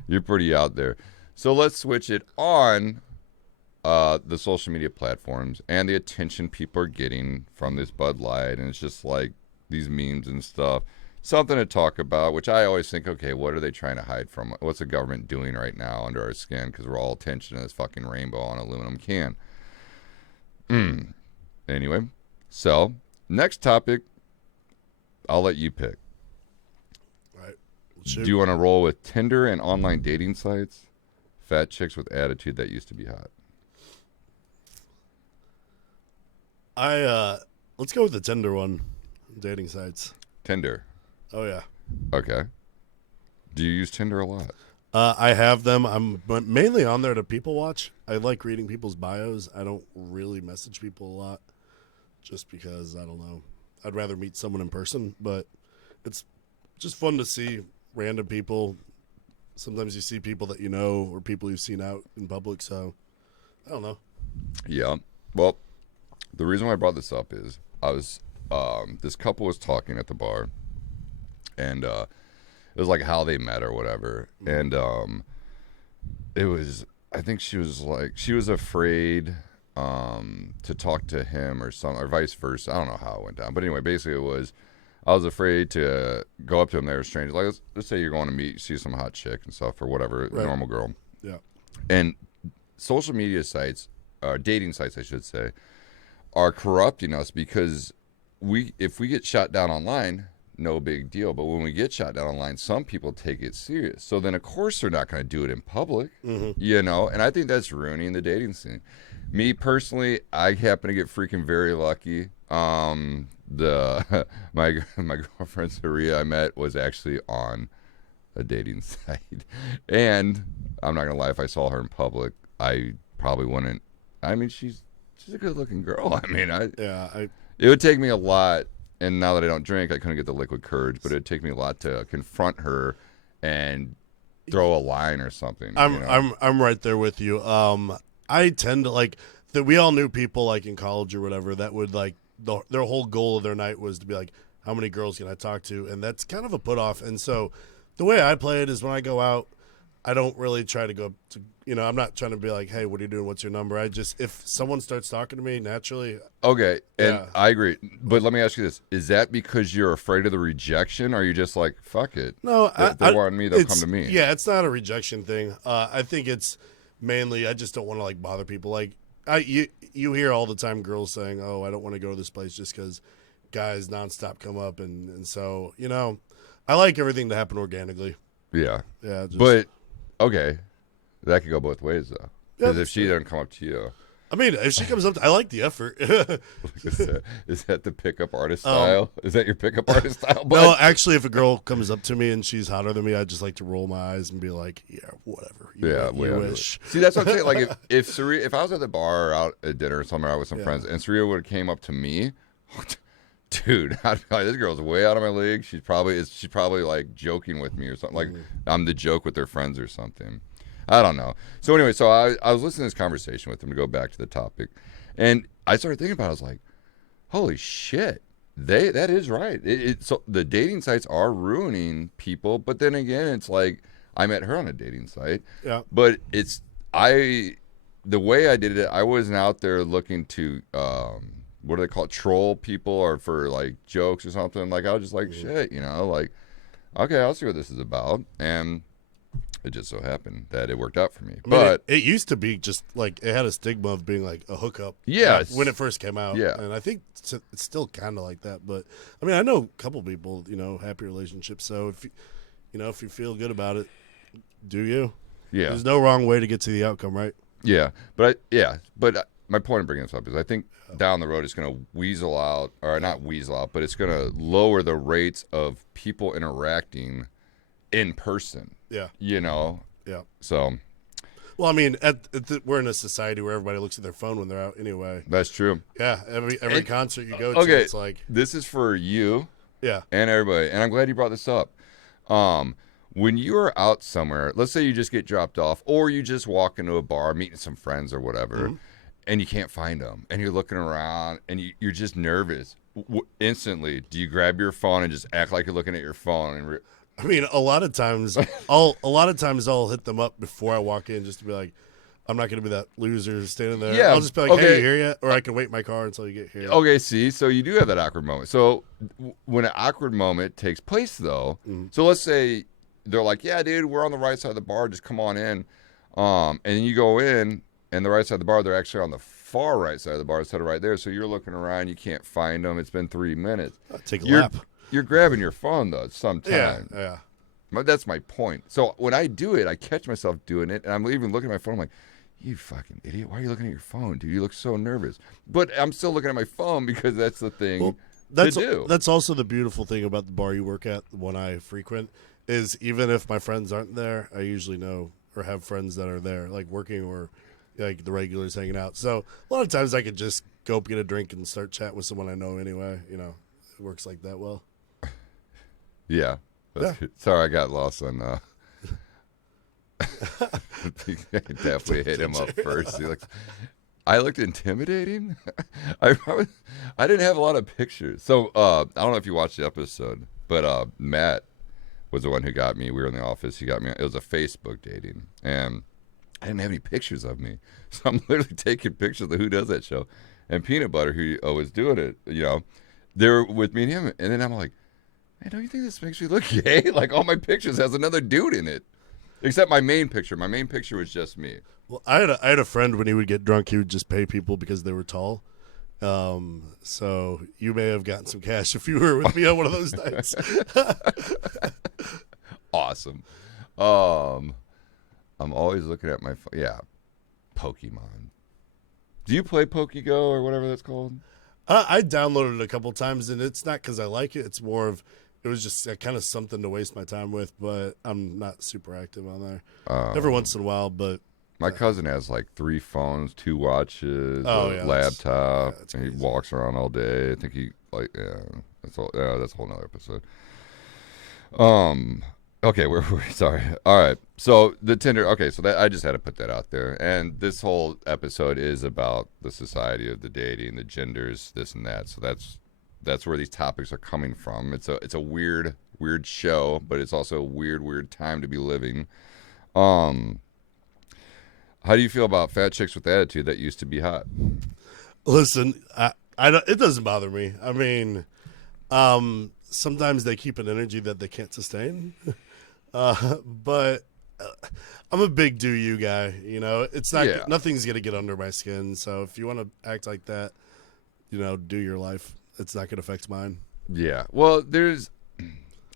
you're pretty out there. So let's switch it on the social media platforms and the attention people are getting from this Bud Light. And it's just like these memes and stuff. Something to talk about, which I always think, okay, what are they trying to hide from? What's the government doing right now under our skin? Because we're all attention to this fucking rainbow on an aluminum can. Anyway, so next topic, I'll let you pick. All right. Do you want to roll with Tinder and online dating sites? Fat chicks with attitude that used to be hot. Let's go with the Tinder one. Dating sites. Tinder. Oh yeah. Okay. Do you use Tinder a lot? I have them. I'm mainly on there to people watch. I like reading people's bios. I don't really message people a lot, just because I don't know. I'd rather meet someone in person, but it's just fun to see random people. Sometimes you see people that you know or people you've seen out in public. So I don't know. Yeah. Well, the reason why I brought this up is I was this couple was talking at the bar, and it was like how they met or whatever, and it was I think she was afraid to talk to him or something or vice versa. I don't know how it went down, but anyway, basically it was I was afraid to go up to him. They were strangers. Like let's say you're going to meet, see some hot chick and stuff or whatever, Right. normal girl, Yeah. and social media sites, dating sites, I should say, are corrupting us because if we get shot down online, no big deal. But when we get shot down online, some people take it serious. So then, of course, they're not going to do it in public, you know. And I think that's ruining the dating scene. Me personally, I happen to get freaking very lucky. My girlfriend Saria I met was actually on a dating site, and I'm not gonna lie, if I saw her in public, I probably wouldn't. I mean, she's a good looking girl. I mean, it would take me a lot, and now that I don't drink, I couldn't get the liquid courage, but it would take me a lot to confront her and throw a line or something. I'm right there with you. I tend to like that. We all knew people like in college or whatever that would like their whole goal of their night was to be like, how many girls can I talk to? And that's kind of a put off. And so the way I play it is when I go out, I don't really try to go to, I'm not trying to be like, hey, what are you doing? What's your number? I just, if someone starts talking to me naturally. Okay. And Yeah. I agree. But let me ask you this. Is that because you're afraid of the rejection? Or are you just like, fuck it? No, If they want me, they'll come to me. Yeah, it's not a rejection thing. I think it's mainly, I just don't want to like bother people. Like you hear all the time girls saying, oh, I don't want to go to this place just because guys nonstop come up. And so, I like everything to happen organically. Yeah. Yeah. But, okay. That could go both ways, though. Because Yeah, if she doesn't come up to you. I mean, if she comes up, I like the effort. Is that the pickup artist style? Is that your pickup artist style? No, actually, if a girl comes up to me and she's hotter than me, I just like to roll my eyes and be like, yeah, whatever. You wish. See, that's what I'm saying. Like, if I was at the bar or out at dinner or somewhere out with some friends, and Saria would have came up to me, dude, I'd be like, this girl's way out of my league. She's probably like joking with me or something. Like I'm the joke with their friends or something. I don't know. So anyway, so I was listening to this conversation with him to go back to the topic, and I started thinking about it. I was like, holy shit, that is right. So the dating sites are ruining people, but then again, it's like I met her on a dating site. Yeah. But the way I did it, I wasn't out there looking to what do they call it, troll people or for like jokes or something. Like I was just like shit, like okay, I'll see what this is about, and it just so happened that it worked out for me. I mean, But it used to be just like it had a stigma of being like a hookup. Yeah, when it first came out. Yeah. And I think it's still kind of like that. But I mean, I know a couple people, happy relationships. So if you feel good about it, do you? yeah, There's no wrong way to get to the outcome, right? yeah, but my point of bringing this up is I think down the road it's going to weasel out, or not weasel out, but it's going to lower the rates of people interacting in person. Yeah. You know? Yeah. So. Well, I mean, we're in a society where everybody looks at their phone when they're out anyway. That's true. Yeah. Every concert you go to, Okay, it's like. this is for you Yeah. and everybody, and I'm glad you brought this up. When you're out somewhere, let's say you just get dropped off, or you just walk into a bar, meeting some friends or whatever, and you can't find them, and you're looking around, and you're just nervous. Instantly, do you grab your phone and just act like you're looking at your phone? And I mean, a lot of times I'll hit them up before I walk in just to be like, I'm not going to be that loser standing there. Yeah, I'll just be like, hey, you here yet? Or I can wait my car until you get here. Okay, see, so you do have that awkward moment. So when an awkward moment takes place, though, so let's say they're like, yeah, dude, we're on the right side of the bar. Just come on in. And then you go in, and the right side of the bar, they're actually on the far right side of the bar instead of right there. So you're looking around. You can't find them. It's been 3 minutes. Take a lap. You're grabbing your phone, though, sometime. Yeah. That's my point. So when I do it, I catch myself doing it, and I'm even looking at my phone. I'm like, you fucking idiot. Why are you looking at your phone, dude? You look so nervous. But I'm still looking at my phone because that's the thing to do. That's also the beautiful thing about the bar you work at, the one I frequent, is even if my friends aren't there, I usually know or have friends that are there, like working or like the regulars hanging out. So a lot of times I could just go up, get a drink, and start chatting with someone I know anyway. You know, it works like that well. Yeah. Sorry, I got lost on definitely hit him up first. I looked intimidating. I didn't have a lot of pictures. So I don't know if you watched the episode, but Matt was the one who got me. We were in the office. He got me. It was a Facebook dating, and I didn't have any pictures of me. So I'm literally taking pictures of Who Does That show, and Peanut Butter, who was doing it, they were with me and him, and then I'm like, man, don't you think this makes me look gay? Like all my pictures has another dude in it. Except my main picture. My main picture was just me. Well, I had a friend when he would get drunk, he would just pay people because they were tall. So you may have gotten some cash if you were with me on one of those nights. Awesome. I'm always looking at my phone. Yeah, Pokemon. Do you play PokeGo or whatever that's called? I downloaded it a couple times, and it's not because I like it. It's more of it was just kind of something to waste my time with, but I'm not super active on there. Every once in a while, but my cousin has like 3 phones, 2 watches, a laptop, and he walks around all day. I think that's all. Yeah, that's a whole nother episode. Okay, where were we? Sorry. All right. So the Tinder. Okay, so that I just had to put that out there. And this whole episode is about the society of the dating, the genders, this and that. So that's where these topics are coming from. It's a weird show, but it's also a weird time to be living. How do you feel about fat chicks with attitude that used to be hot? Listen, I don't, it doesn't bother me. I mean, sometimes they keep an energy that they can't sustain. But I'm a big do you guy. It's not nothing's gonna get under my skin. So if you want to act like that, do your life. It's not gonna affect mine. Yeah. Well,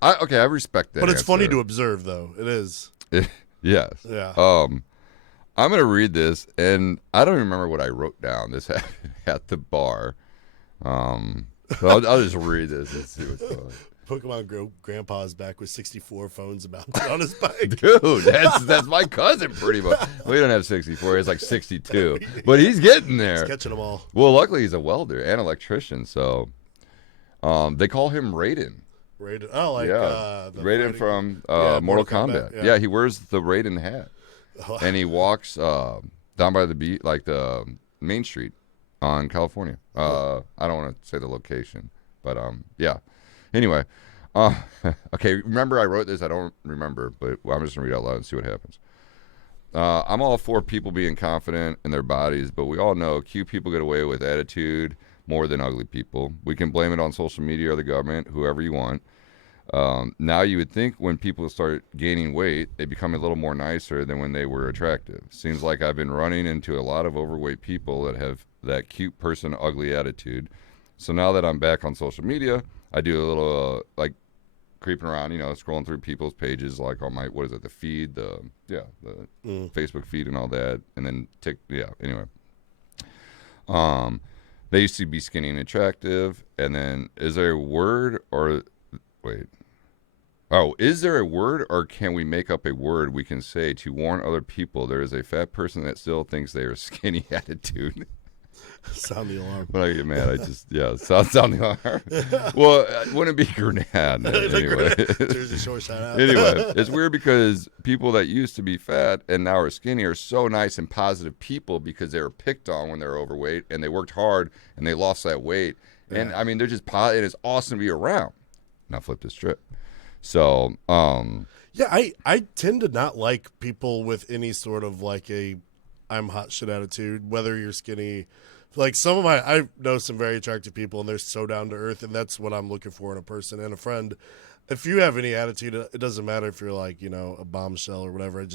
I respect that. But it's funny to observe, though. It is. Yes. Yeah. I'm gonna read this, and I don't remember what I wrote down. This happened at the bar. So I'll just read this and see what's going on. Pokemon Grandpa's back with 64 phones mounted on his bike. Dude, that's my cousin pretty much. We don't have 64. He's like 62. But he's getting there. He's catching them all. Well, luckily he's a welder and electrician, so they call him Raiden. Raiden. Oh, like Raiden from Mortal Kombat. Yeah, he wears the Raiden hat. And he walks down by the beach, like the Main Street on California. I don't want to say the location, but yeah. Anyway, okay, remember I wrote this? I don't remember, but I'm just going to read it out loud and see what happens. I'm all for people being confident in their bodies, but we all know cute people get away with attitude more than ugly people. We can blame it on social media or the government, whoever you want. Now you would think when people start gaining weight, they become a little more nicer than when they were attractive. Seems like I've been running into a lot of overweight people that have that cute person ugly attitude. So now that I'm back on social media, I do a little like creeping around, scrolling through people's pages, like on my the feed, the Facebook feed and all that, and then anyway. They used to be skinny and attractive. And then, is there a word or wait? Oh, is there a word or can we make up a word we can say to warn other people there is a fat person that still thinks they are skinny attitude? Sound the alarm. When I get mad, I just, sound the alarm. Well, it wouldn't be grenade. Anyway. Jersey Shore shout out. Anyway, it's weird because people that used to be fat and now are skinny are so nice and positive people because they were picked on when they were overweight and they worked hard and they lost that weight. Yeah. And I mean, they're just positive. It's awesome to be around. Now flip the strip. So, yeah, I tend to not like people with any sort of like a I'm hot shit attitude, whether you're skinny. Like I know some very attractive people and they're so down to earth, and that's what I'm looking for in a person and a friend. If you have any attitude, it doesn't matter if you're like, a bombshell or whatever.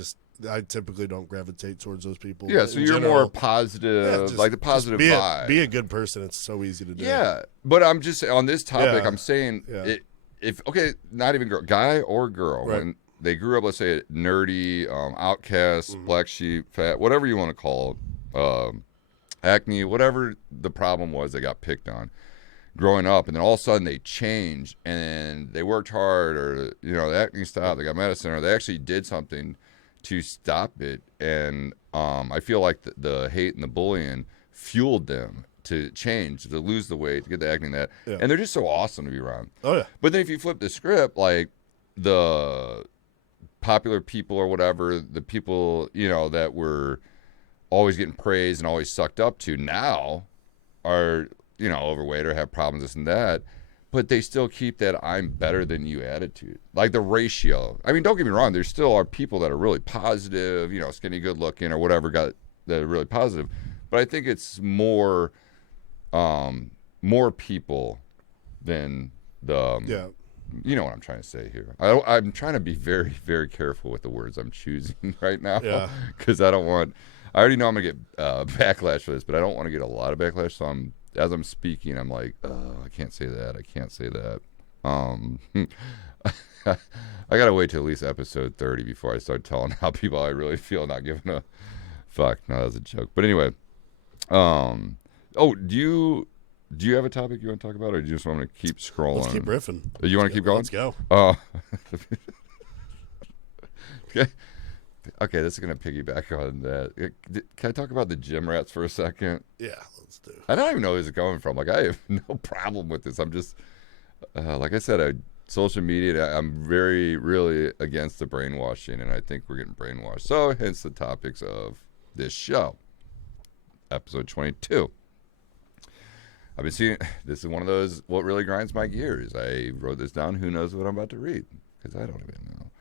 I typically don't gravitate towards those people. Yeah, so you're more positive, like the positive vibe. Be a good person. It's so easy to do. Yeah, but I'm just on this topic. I'm saying if not even guy or girl, right. When they grew up, let's say nerdy, outcast, black sheep, fat, whatever you want to call it, acne, whatever the problem was, they got picked on growing up, and then all of a sudden they changed and they worked hard, or the acne stopped, they got medicine, or they actually did something to stop it. And I feel like the hate and the bullying fueled them to change, to lose the weight, to get the acne, and they're just so awesome to be around. Oh yeah. But then if you flip the script, like the popular people or whatever, the people that were always getting praised and always sucked up to now are overweight or have problems, this and that, but they still keep that I'm better than you attitude. Like the ratio, I mean, don't get me wrong, there still are people that are really positive, skinny, good looking, or whatever, that are really positive, but I think it's more people than the you know what I'm trying to say here. I'm trying to be very, very careful with the words I'm choosing right now, because I already know I'm gonna get backlash for this, but I don't want to get a lot of backlash. So as I'm speaking, I'm like, oh, I can't say that. I can't say that. I gotta wait till at least episode 30 before I start telling how people I really feel, not giving a fuck. No, that was a joke. But anyway, do you have a topic you want to talk about, or do you just want to keep scrolling? Let's keep riffing. You want to keep going? Let's go. Okay. Okay, this is going to piggyback on that. Can I talk about the gym rats for a second? Yeah, let's do. I don't even know where this is coming from. Like, I have no problem with this. I'm just, like I said, social media, I'm very, really against the brainwashing, and I think we're getting brainwashed. So, hence the topics of this show, episode 22. I've been seeing, this is one of those, what really grinds my gears. I wrote this down. Who knows what I'm about to read? Because I don't even know.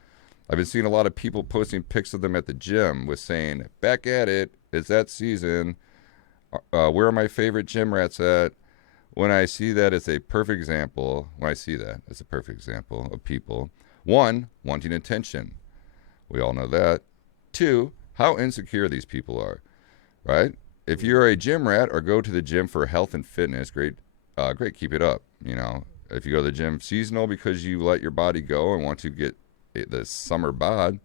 I've been seeing a lot of people posting pics of them at the gym with saying, back at it, it's that season. Where are my favorite gym rats at? When I see that, it's a perfect example. Of people. 1, wanting attention. We all know that. 2, how insecure these people are, right? If you're a gym rat or go to the gym for health and fitness, great, keep it up. If you go to the gym seasonal because you let your body go and want to get the summer bod,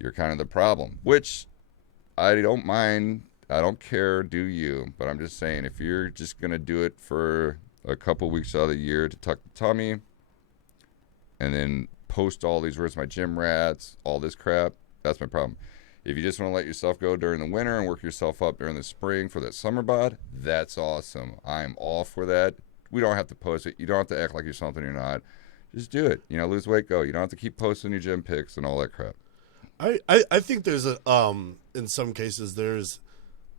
you're kind of the problem, which I don't mind. I don't care, do you? But I'm just saying, if you're just going to do it for a couple weeks out of the year to tuck the tummy and then post all these where's my gym rats, all this crap, that's my problem. If you just want to let yourself go during the winter and work yourself up during the spring for that summer bod, that's awesome. I'm all for that. We don't have to post it. You don't have to act like you're something you're not. Just do it. Lose weight, go. You don't have to keep posting your gym pics and all that crap. I think there's in some cases there's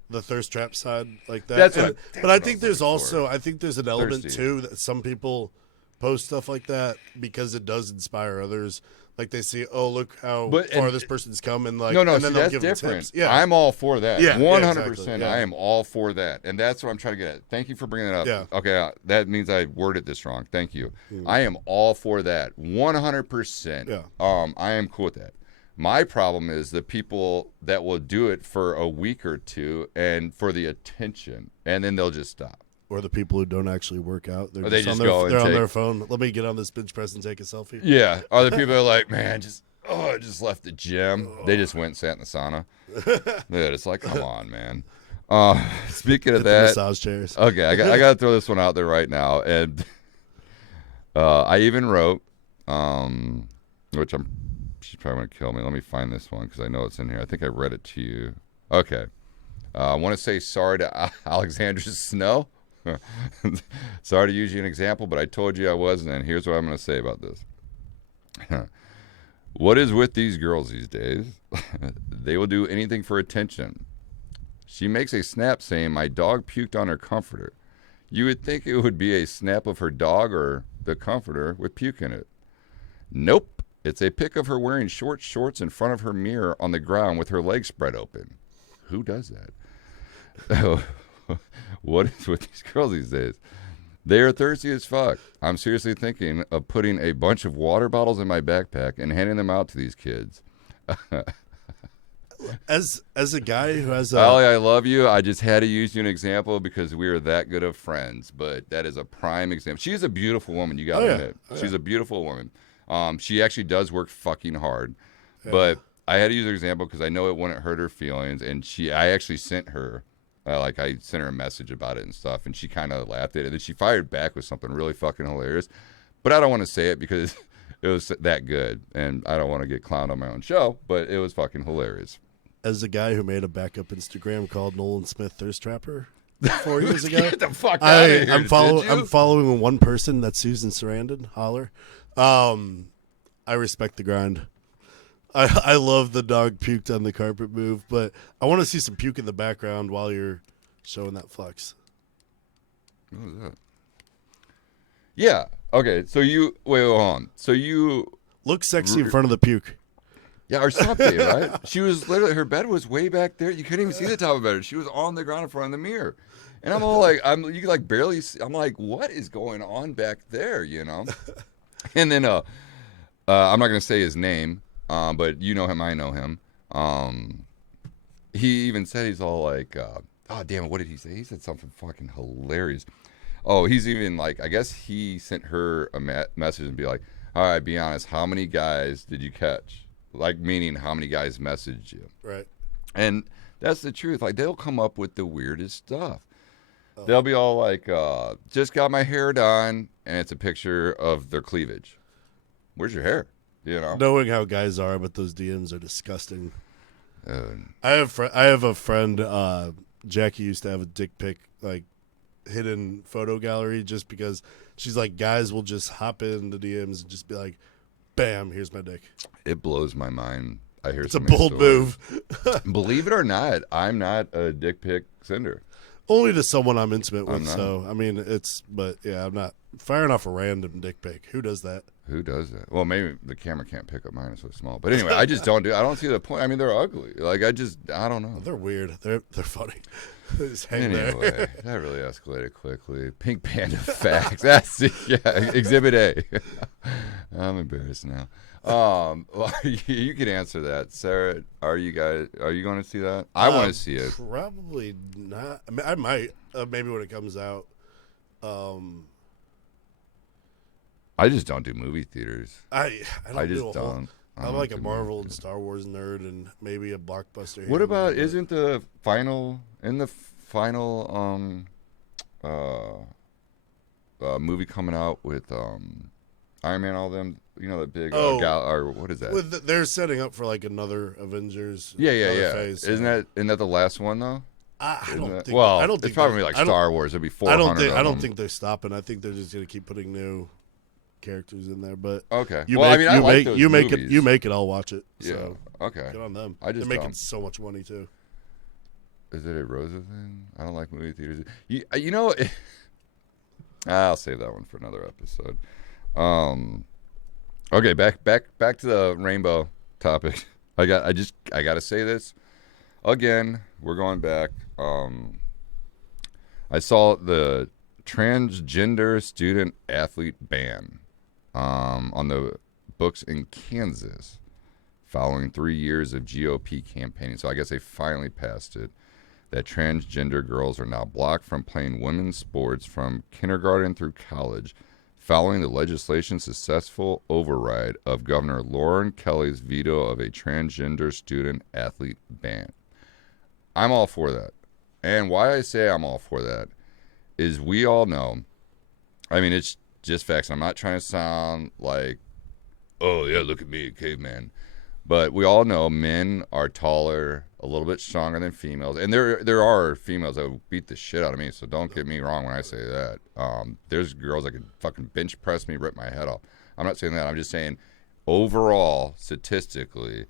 the thirst trap side like that. But I think there's also there's an element too that some people post stuff like that because it does inspire others. Like they see, oh, look how far this person's come, and like, and then they'll give them tips. Yeah, I'm all for that. Yeah, 100%. Exactly. Yeah. I am all for that, and that's what I'm trying to get at. Thank you for bringing it up. Yeah. Okay, that means I worded this wrong. Thank you. I am all for that, 100%. Yeah. I am cool with that. My problem is the people that will do it for a week or two and for the attention, and then they'll just stop. Or the people who don't actually work out. They're just on their phone. Let me get on this bench press and take a selfie. Yeah. Or the people are like, man, I just left the gym. They just went and sat in the sauna. Dude, it's like, come on, man. Speaking of Hit the that, massage chairs. okay, I got to throw this one out there right now, and I even wrote, which she's probably gonna kill me. Let me find this one because I know it's in here. I think I read it to you. Okay, I want to say sorry to Alexandra Snow. Sorry to use you an example, but I told you I wasn't, and here's what I'm gonna say about this. What is with these girls these days? They will do anything for attention. She makes a snap saying, "My dog puked on her comforter." You would think it would be a snap of her dog or the comforter with puke in it. Nope. It's a pic of her wearing short shorts in front of her mirror on the ground with her legs spread open. Who does that? What is with these girls these days? They are thirsty as fuck. I'm seriously thinking of putting a bunch of water bottles in my backpack and handing them out to these kids. As a guy who has Ollie, I love you. I just had to use you an example because we are that good of friends. But that is a prime example. She's a beautiful woman. You got to admit, she's a beautiful woman. She actually does work fucking hard. Yeah. But I had to use her example because I know it wouldn't hurt her feelings. And I actually sent her, I sent her a message about it and stuff, and she kind of laughed at it. And then she fired back with something really fucking hilarious. But I don't want to say it because it was that good, and I don't want to get clowned on my own show. But it was fucking hilarious. As a guy who made a backup Instagram called Nolan Smith Thirst Trapper 4 years ago, get the fuck out of here! I'm following one person. That's Susan Sarandon. Holler. I respect the grind. I love the dog puked on the carpet move, but I want to see some puke in the background while you're showing that flex. What was that? Yeah. Okay. So you wait. Hold on. So you look sexy in front of the puke. Yeah, or something, right? She was literally, her bed was way back there. You couldn't even see the top of the bed. She was on the ground in front of the mirror. And I'm all like, you could like barely see. I'm like, what is going on back there, you know? And then, I'm not going to say his name, but you know him, I know him. He even said, he's all like, oh, damn it, what did he say? He said something fucking hilarious. Oh, he's even like, I guess he sent her a message and be like, all right, be honest, how many guys did you catch? Like, meaning how many guys messaged you. Right. And that's the truth. Like, they'll come up with the weirdest stuff. Oh. They'll be all like, just got my hair done, and it's a picture of their cleavage. Where's your hair? You know? Knowing how guys are, but those DMs are disgusting. I have a friend, Jackie used to have a dick pic, like, hidden photo gallery just because she's like, guys will just hop in the DMs and just be like, bam, here's my dick. It blows my mind. I hear it's a bold move. Believe it or not, I'm not a dick pic sender. Only to someone I'm intimate with. So I mean, but yeah, I'm not firing off a random dick pic. Who does that? Who does that? Well, maybe the camera can't pick up mine. It's so small. But anyway, I just don't see the point. I mean, they're ugly. Like I don't know. They're weird. They're funny. They just hang anyway, there. That really escalated quickly. Pink Panda facts. That's Exhibit A. I'm embarrassed now. Well, you can answer that, Sarah. Are you going to see that? I want to see it. Probably not. I mean, I might. Maybe when it comes out. I just don't do movie theaters. I just don't. I'm like a Marvel and Star Wars nerd, and maybe a blockbuster. What about? Isn't the final movie coming out with Iron Man, all them? You know, the big or what is that? They're setting up for like another Avengers. Yeah. Phase, isn't that the last one though? I don't think. Well, I don't think it's probably like Star Wars. It'll be 400. I don't think they're stopping. I think they're just gonna keep putting new characters in there. But okay, you make it. I'll watch it. So yeah. Okay. Good on them. They're making so much money too. Is it a Rosa thing? I don't like movie theaters. You know, I'll save that one for another episode. Okay, back to the rainbow topic. I got to say this again. We're going back. I saw the transgender student athlete ban on the books in Kansas following 3 years of GOP campaigning. So I guess they finally passed it. That transgender girls are now blocked from playing women's sports from kindergarten through college, following the legislation's successful override of Governor Lauren Kelly's veto of a transgender student athlete ban. I'm all for that. And why I say I'm all for that is we all know. I mean, it's just facts. I'm not trying to sound like, oh yeah, look at me, caveman. But we all know men are taller, a little bit stronger than females, and there are females that will beat the shit out of me. So don't get me wrong when I say that. There's girls that can fucking bench press me, rip my head off. I'm not saying that. I'm just saying overall, statistically,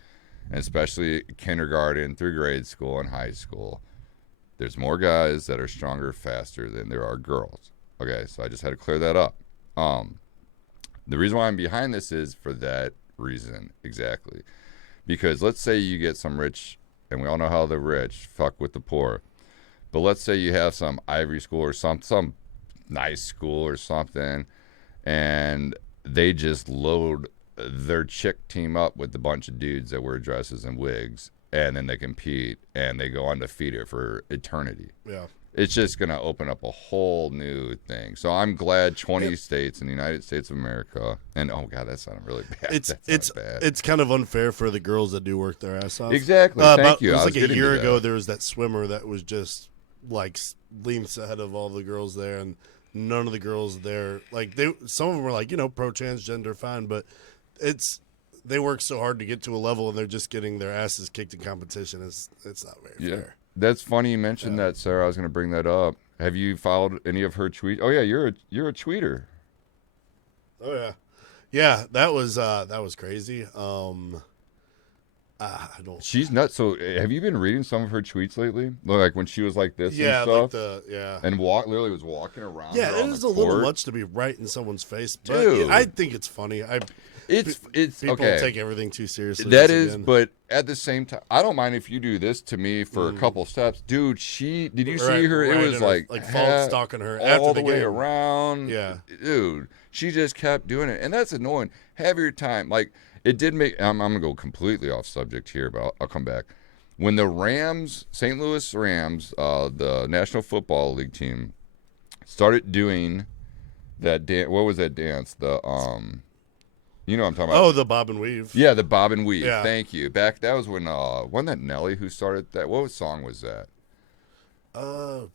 and especially kindergarten through grade school and high school, there's more guys that are stronger, faster than there are girls. Okay, so I just had to clear that up. The reason why I'm behind this is for that reason exactly. Because let's say you get some rich, and we all know how the rich fuck with the poor. But let's say you have some Ivy school or some nice school or something, and they just load their chick team up with a bunch of dudes that wear dresses and wigs, and then they compete and they go undefeated for eternity. Yeah. It's just going to open up a whole new thing. So I'm glad 20 states in the United States of America, and oh god, that sounded really bad. It's bad. It's kind of unfair for the girls that do work their ass off. Exactly. Thank you. It was I like a year ago. that. There was that swimmer that was just like leaps ahead of all the girls there, and none of the girls there, like some of them were like, pro transgender, fine, but they work so hard to get to a level, and they're just getting their asses kicked in competition. It's not very fair. That's funny you mentioned that, Sarah. I was going to bring that up. Have you followed any of her tweets? Oh yeah, you're a tweeter. Oh yeah. That was crazy. I don't. She's nuts. So have you been reading some of her tweets lately? Like when she was like this and stuff? And literally was walking around. Yeah, it is a little much to be right in someone's face, but dude, I think it's funny. It's people okay. Take everything too seriously. That is, but at the same time, I don't mind if you do this to me for a couple steps, dude. Did you see her? It was like stalking her all after the way around. Yeah, dude, she just kept doing it, and that's annoying. Have your time. Like it did make. I'm gonna go completely off subject here, but I'll come back. When the Rams, St. Louis Rams, the National Football League team, started doing that dance. What was that dance? You know what I'm talking about. Oh, the bob and weave. Yeah, the bob and weave. Yeah. Thank you. That was when wasn't that Nelly who started that? What song was that?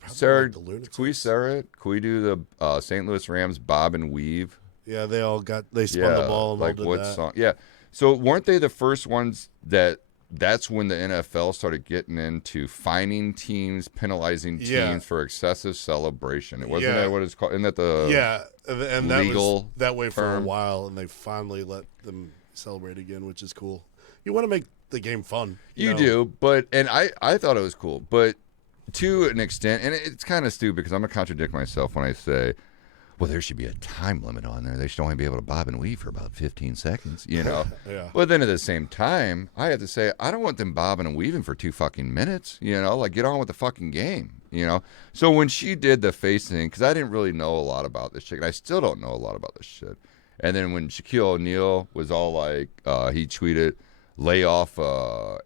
Sarah, can we Sarah it? Can we do the St. Louis Rams bob and weave? Yeah, they spun the ball and like all did what that. Song? Yeah. So weren't they the first ones that's when the NFL started getting into fining teams, penalizing teams for excessive celebration. It wasn't that what it's called? Isn't that the and legal that was that way for term? a while, and they finally let them celebrate again, which is cool. You want to make the game fun. You know? Do, but I thought it was cool, but to an extent, and it's kind of stupid because I'm gonna contradict myself when I say, well, there should be a time limit on there. They should only be able to bob and weave for about 15 seconds, Yeah. But then at the same time, I have to say, I don't want them bobbing and weaving for 2 fucking minutes, Like, get on with the fucking game, So when she did the face thing, because I didn't really know a lot about this chick, and I still don't know a lot about this shit. And then when Shaquille O'Neal was all like, he tweeted, lay off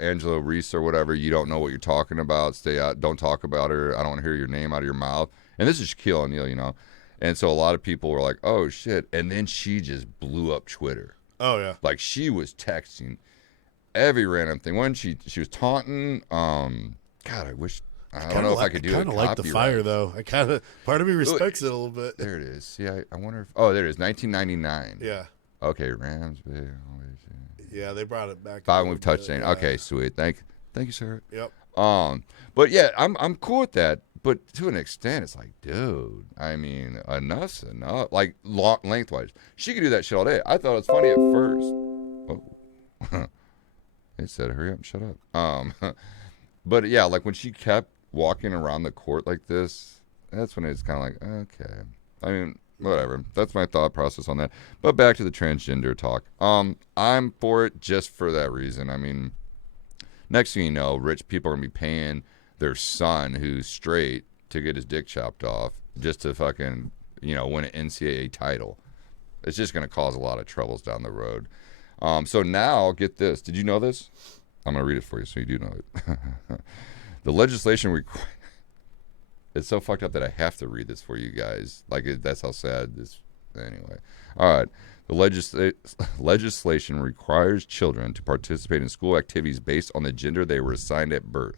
Angela Reese or whatever. You don't know what you're talking about. Stay out. Don't talk about her. I don't want to hear your name out of your mouth. And this is Shaquille O'Neal, And so a lot of people were like, oh, shit. And then she just blew up Twitter. Oh, yeah. Like, she was texting every random thing. When she was taunting, God, I don't know if I could do it. I kind of like the fire, though. Part of me respects it a little bit. There it is. See, I wonder if, oh, there it is, 1999. Yeah. Okay, Rams. Yeah, they brought it back. Bob and weave touchdown. Yeah. Okay, sweet. Thank you, sir. Yep. But yeah, I'm cool with that. But to an extent, it's like, dude, I mean, enough's enough. Like, lengthwise. She could do that shit all day. I thought it was funny at first. Oh. It said, hurry up and shut up. But yeah, like when she kept walking around the court like this, that's when it's kind of like, okay. I mean, whatever. That's my thought process on that. But back to the transgender talk. I'm for it just for that reason. I mean, next thing you know, rich people are going to be paying their son who's straight to get his dick chopped off just to fucking, win an NCAA title. It's just going to cause a lot of troubles down the road. So now, get this. Did you know this? I'm going to read it for you so you do know it. The legislation it's so fucked up that I have to read this for you guys. Like, that's how sad this... Anyway. All right. The legislation requires children to participate in school activities based on the gender they were assigned at birth.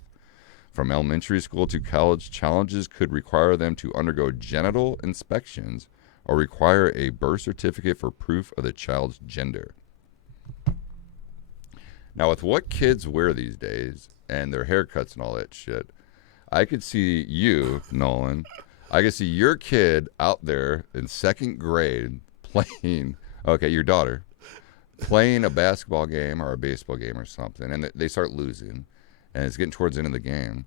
From elementary school to college, challenges could require them to undergo genital inspections or require a birth certificate for proof of the child's gender. Now, with what kids wear these days and their haircuts and all that shit, I could see you, Nolan. I could see your kid out there in second grade playing, okay, your daughter, playing a basketball game or a baseball game or something, and they start losing, and it's getting towards the end of the game,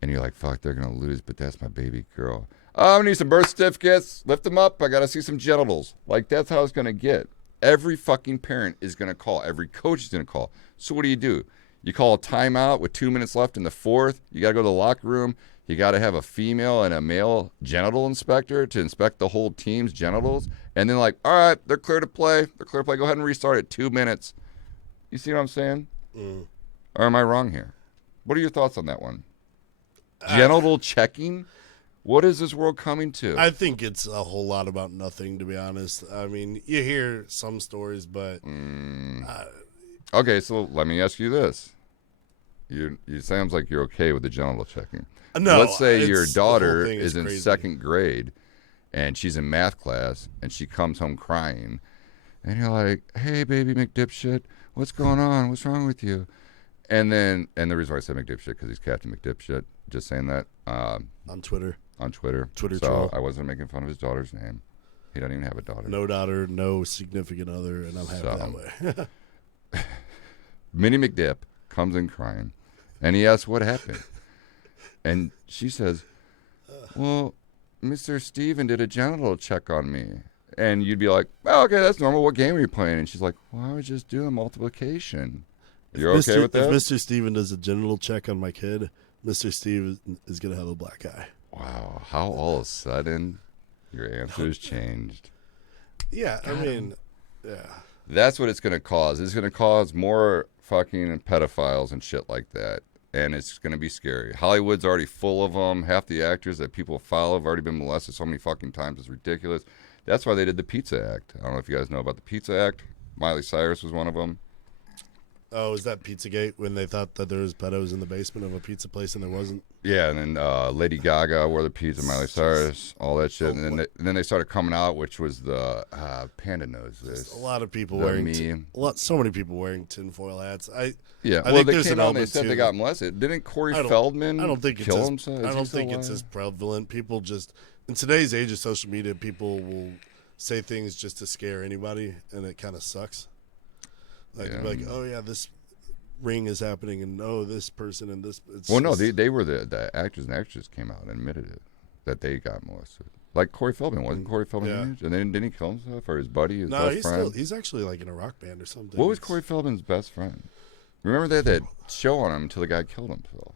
and you're like, fuck, they're going to lose, but that's my baby girl. Oh, I need some birth certificates. Lift them up. I got to see some genitals. Like, that's how it's going to get. Every fucking parent is going to call. Every coach is going to call. So what do? You call a timeout with 2 minutes left in the fourth. You got to go to the locker room. You got to have a female and a male genital inspector to inspect the whole team's genitals. And then like, all right, they're clear to play. They're clear to play. Go ahead and restart at 2 minutes. You see what I'm saying? Mm. Or am I wrong here? What are your thoughts on that one? Genital checking? What is this world coming to? I think it's a whole lot about nothing, to be honest. I mean, you hear some stories, but... Okay, so let me ask you this. You sounds like you're okay with the genital checking. No, let's say your daughter is in crazy. second grade and she's in math class and she comes home crying and you're like, hey baby mcdipsh, what's going on, what's wrong with you? And the reason why I said mcdipsh because he's Captain mcdipsh, just saying that on Twitter Twitter so troll. I wasn't making fun of his daughter's name. He doesn't even have a daughter. No daughter, no significant other, and I'm happy that way. Minnie McDip comes in crying and he asks what happened. And she says, well, Mr. Steven did a genital check on me. And you'd be like, oh, okay, that's normal. What game are you playing? And she's like, well, I was just doing multiplication. You're okay with that? If Mr. Steven does a genital check on my kid, Mr. Steve is going to have a black eye. Wow. How all of a sudden your answer's changed. Yeah, I mean, yeah. That's what it's going to cause. It's going to cause more fucking pedophiles and shit like that. And it's going to be scary. Hollywood's already full of them. Half the actors that people follow have already been molested so many fucking times. It's ridiculous. That's why they did the Pizza Act. I don't know if you guys know about the Pizza Act. Miley Cyrus was one of them. Oh, is that Pizzagate when they thought that there was pedos in the basement of a pizza place and there wasn't? Yeah, and then Lady Gaga wore the pizza, Miley Cyrus, all that shit. And then they started coming out, which was the Panda knows this. A lot of people the wearing meme. so many people wearing tinfoil hats. I well, think they there's came an out and they element said to they got molested. Didn't Corey Feldman kill himself? I don't think it's as prevalent. People just, in today's age of social media, people will say things just to scare anybody, and it kind of sucks. Like, oh yeah, this ring is happening, and oh, this person and this. No, they were the actors and actresses came out and admitted it that they got molested. Like Corey Feldman, wasn't Corey Feldman? Yeah. And then didn't he kill himself or his buddy, his best friend? No, he's actually like in a rock band or something. What was Corey Feldman's best friend? Remember they had that show on him until the guy killed himself.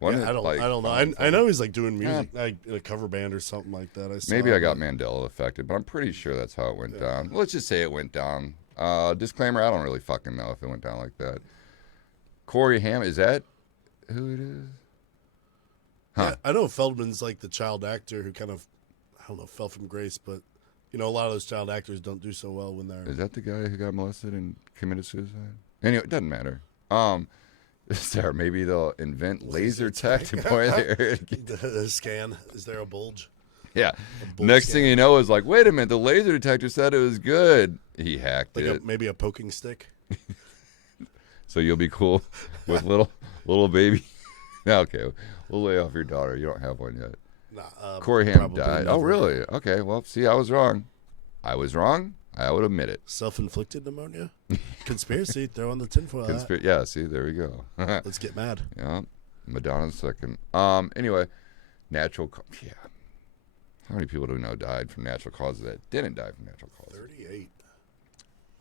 Yeah, I don't know. I know he's like doing music, like in a cover band or something like that. Maybe I got Mandela affected, but I'm pretty sure that's how it went down. Let's just say it went down. Disclaimer: I don't really fucking know if it went down like that. Corey Haim, is that who it is? Huh. Yeah, I know Feldman's like the child actor who kind of, I don't know, fell from grace, but you know, a lot of those child actors don't do so well when they're. Is that the guy who got molested and committed suicide? Anyway, it doesn't matter. Sarah, maybe they'll invent laser tech to point there. The scan. Is there a bulge? Yeah. Next thing you know is like, wait a minute, the laser detector said it was good. He hacked it. Maybe a poking stick. So you'll be cool with little baby. Okay, we'll lay off your daughter. You don't have one yet. Nah, Corey Haim died. Oh, really? Okay. Well, see, I was wrong. I would admit it. Self-inflicted pneumonia? Conspiracy. Throw on the tinfoil hat. Yeah, see, there we go. Let's get mad. Yeah. Madonna's second. Anyway, natural. Yeah. How many people do we know died from natural causes that didn't die from natural causes? 38.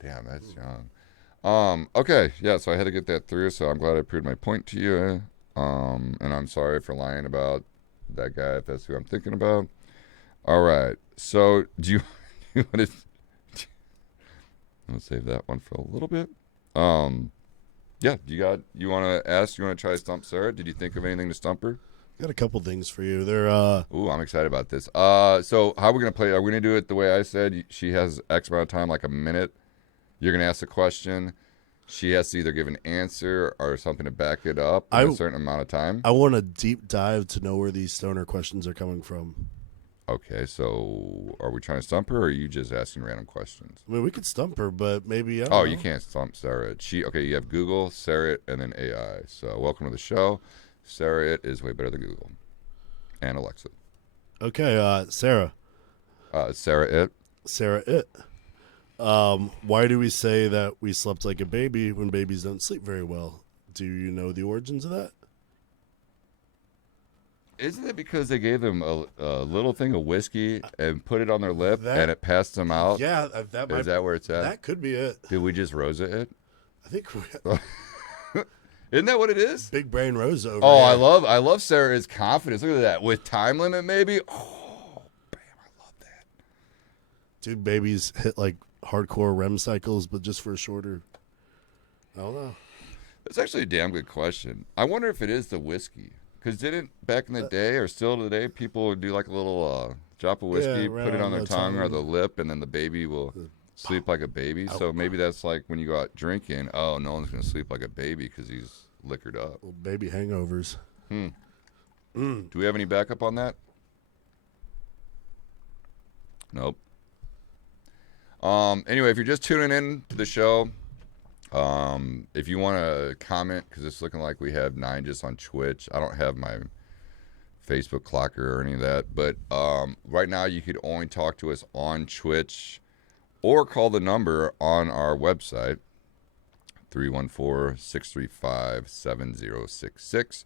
Damn, that's young. Okay, yeah, so I had to get that through, so I'm glad I proved my point to you. And I'm sorry for lying about that guy, if that's who I'm thinking about. All right, so do you want to... I'm going to save that one for a little bit. Yeah, you want to ask, you want to try to stump Sarah? Did you think of anything to stump her? Got a couple things for you. They're Ooh, I'm excited about this. So how are we going to play? Are we going to do it the way I said? She has X amount of time, like a minute. You're going to ask the question. She has to either give an answer or something to back it up in I a certain amount of time. I want a deep dive to know where these stoner questions are coming from. Okay, so are we trying to stump her, or are you just asking random questions? I mean, we could stump her, but maybe I don't Oh, know. you can't stump Sarah. You have Google, Sarah, and then AI. So welcome to the show. Sarah is way better than Google and Alexa. Okay, Sarah. Sarah. Sarah, why do we say that we slept like a baby when babies don't sleep very well? Do you know the origins of that? Isn't it because they gave them a little thing of whiskey and put it on their lip That- and it passed them out? Yeah, that might Is that where it's at? That could be it. Did we just rosa it? I think Isn't that what it is? big brain rose over. Oh, here. I love Sarah's confidence. Look at that. With time limit, maybe. Oh, bam! I love that. Dude, babies hit like hardcore REM cycles, but just for a shorter. I don't know. That's actually a damn good question. I wonder if it is the whiskey. Because didn't back in the day, or still today, people would do like a little drop of whiskey, Yeah, put it on their the tongue or the lip, and then the baby will sleep like a baby. Ow. So maybe that's like when you go out drinking. Oh, no one's gonna sleep like a baby because he's liquored up. Little baby hangovers. Do we have any backup on that? Nope. Anyway, if you're just tuning in to the show, if you want to comment, because it's looking like we have 9 just on Twitch. I don't have my Facebook clocker or any of that, but right now you could only talk to us on Twitch or call the number on our website, 314-635-7066.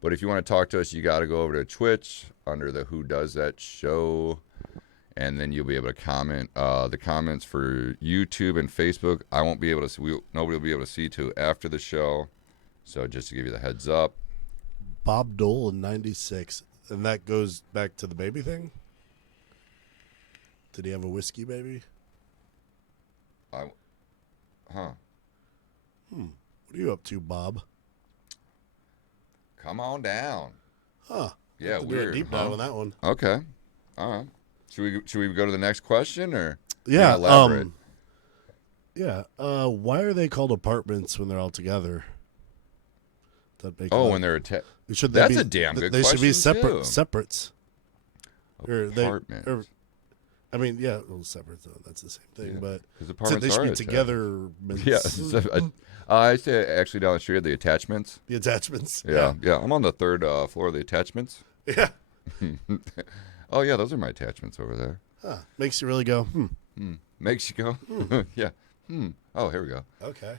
But if you want to talk to us, you got to go over to Twitch under the Who Does That Show, and then you'll be able to comment. The comments for YouTube and Facebook, I won't be able to see. Nobody will be able to see till after the show. So just to give you the heads up. Bob Dole in '96, and that goes back to the baby thing. Did he have a whiskey baby? Huh. What are you up to, Bob? Come on down. Huh. Yeah, Do a weird. deep dive on that one. Okay. All right. Should we go to the next question or Yeah. elaborate? Why are they called apartments when they're all together? That make When they're should that's be, a damn good They should be question, too. separates. Apartment. I mean, yeah, well, separate though. That's the same thing, Yeah, but 'cause they apartments should are be attached. together. Yeah. I say actually down the street of the attachments. The attachments. Yeah. I'm on the 3rd floor of the attachments. Yeah. Oh yeah, those are my attachments over there. Huh. Makes you really go, Makes you go. Yeah. Oh, here we go. Okay.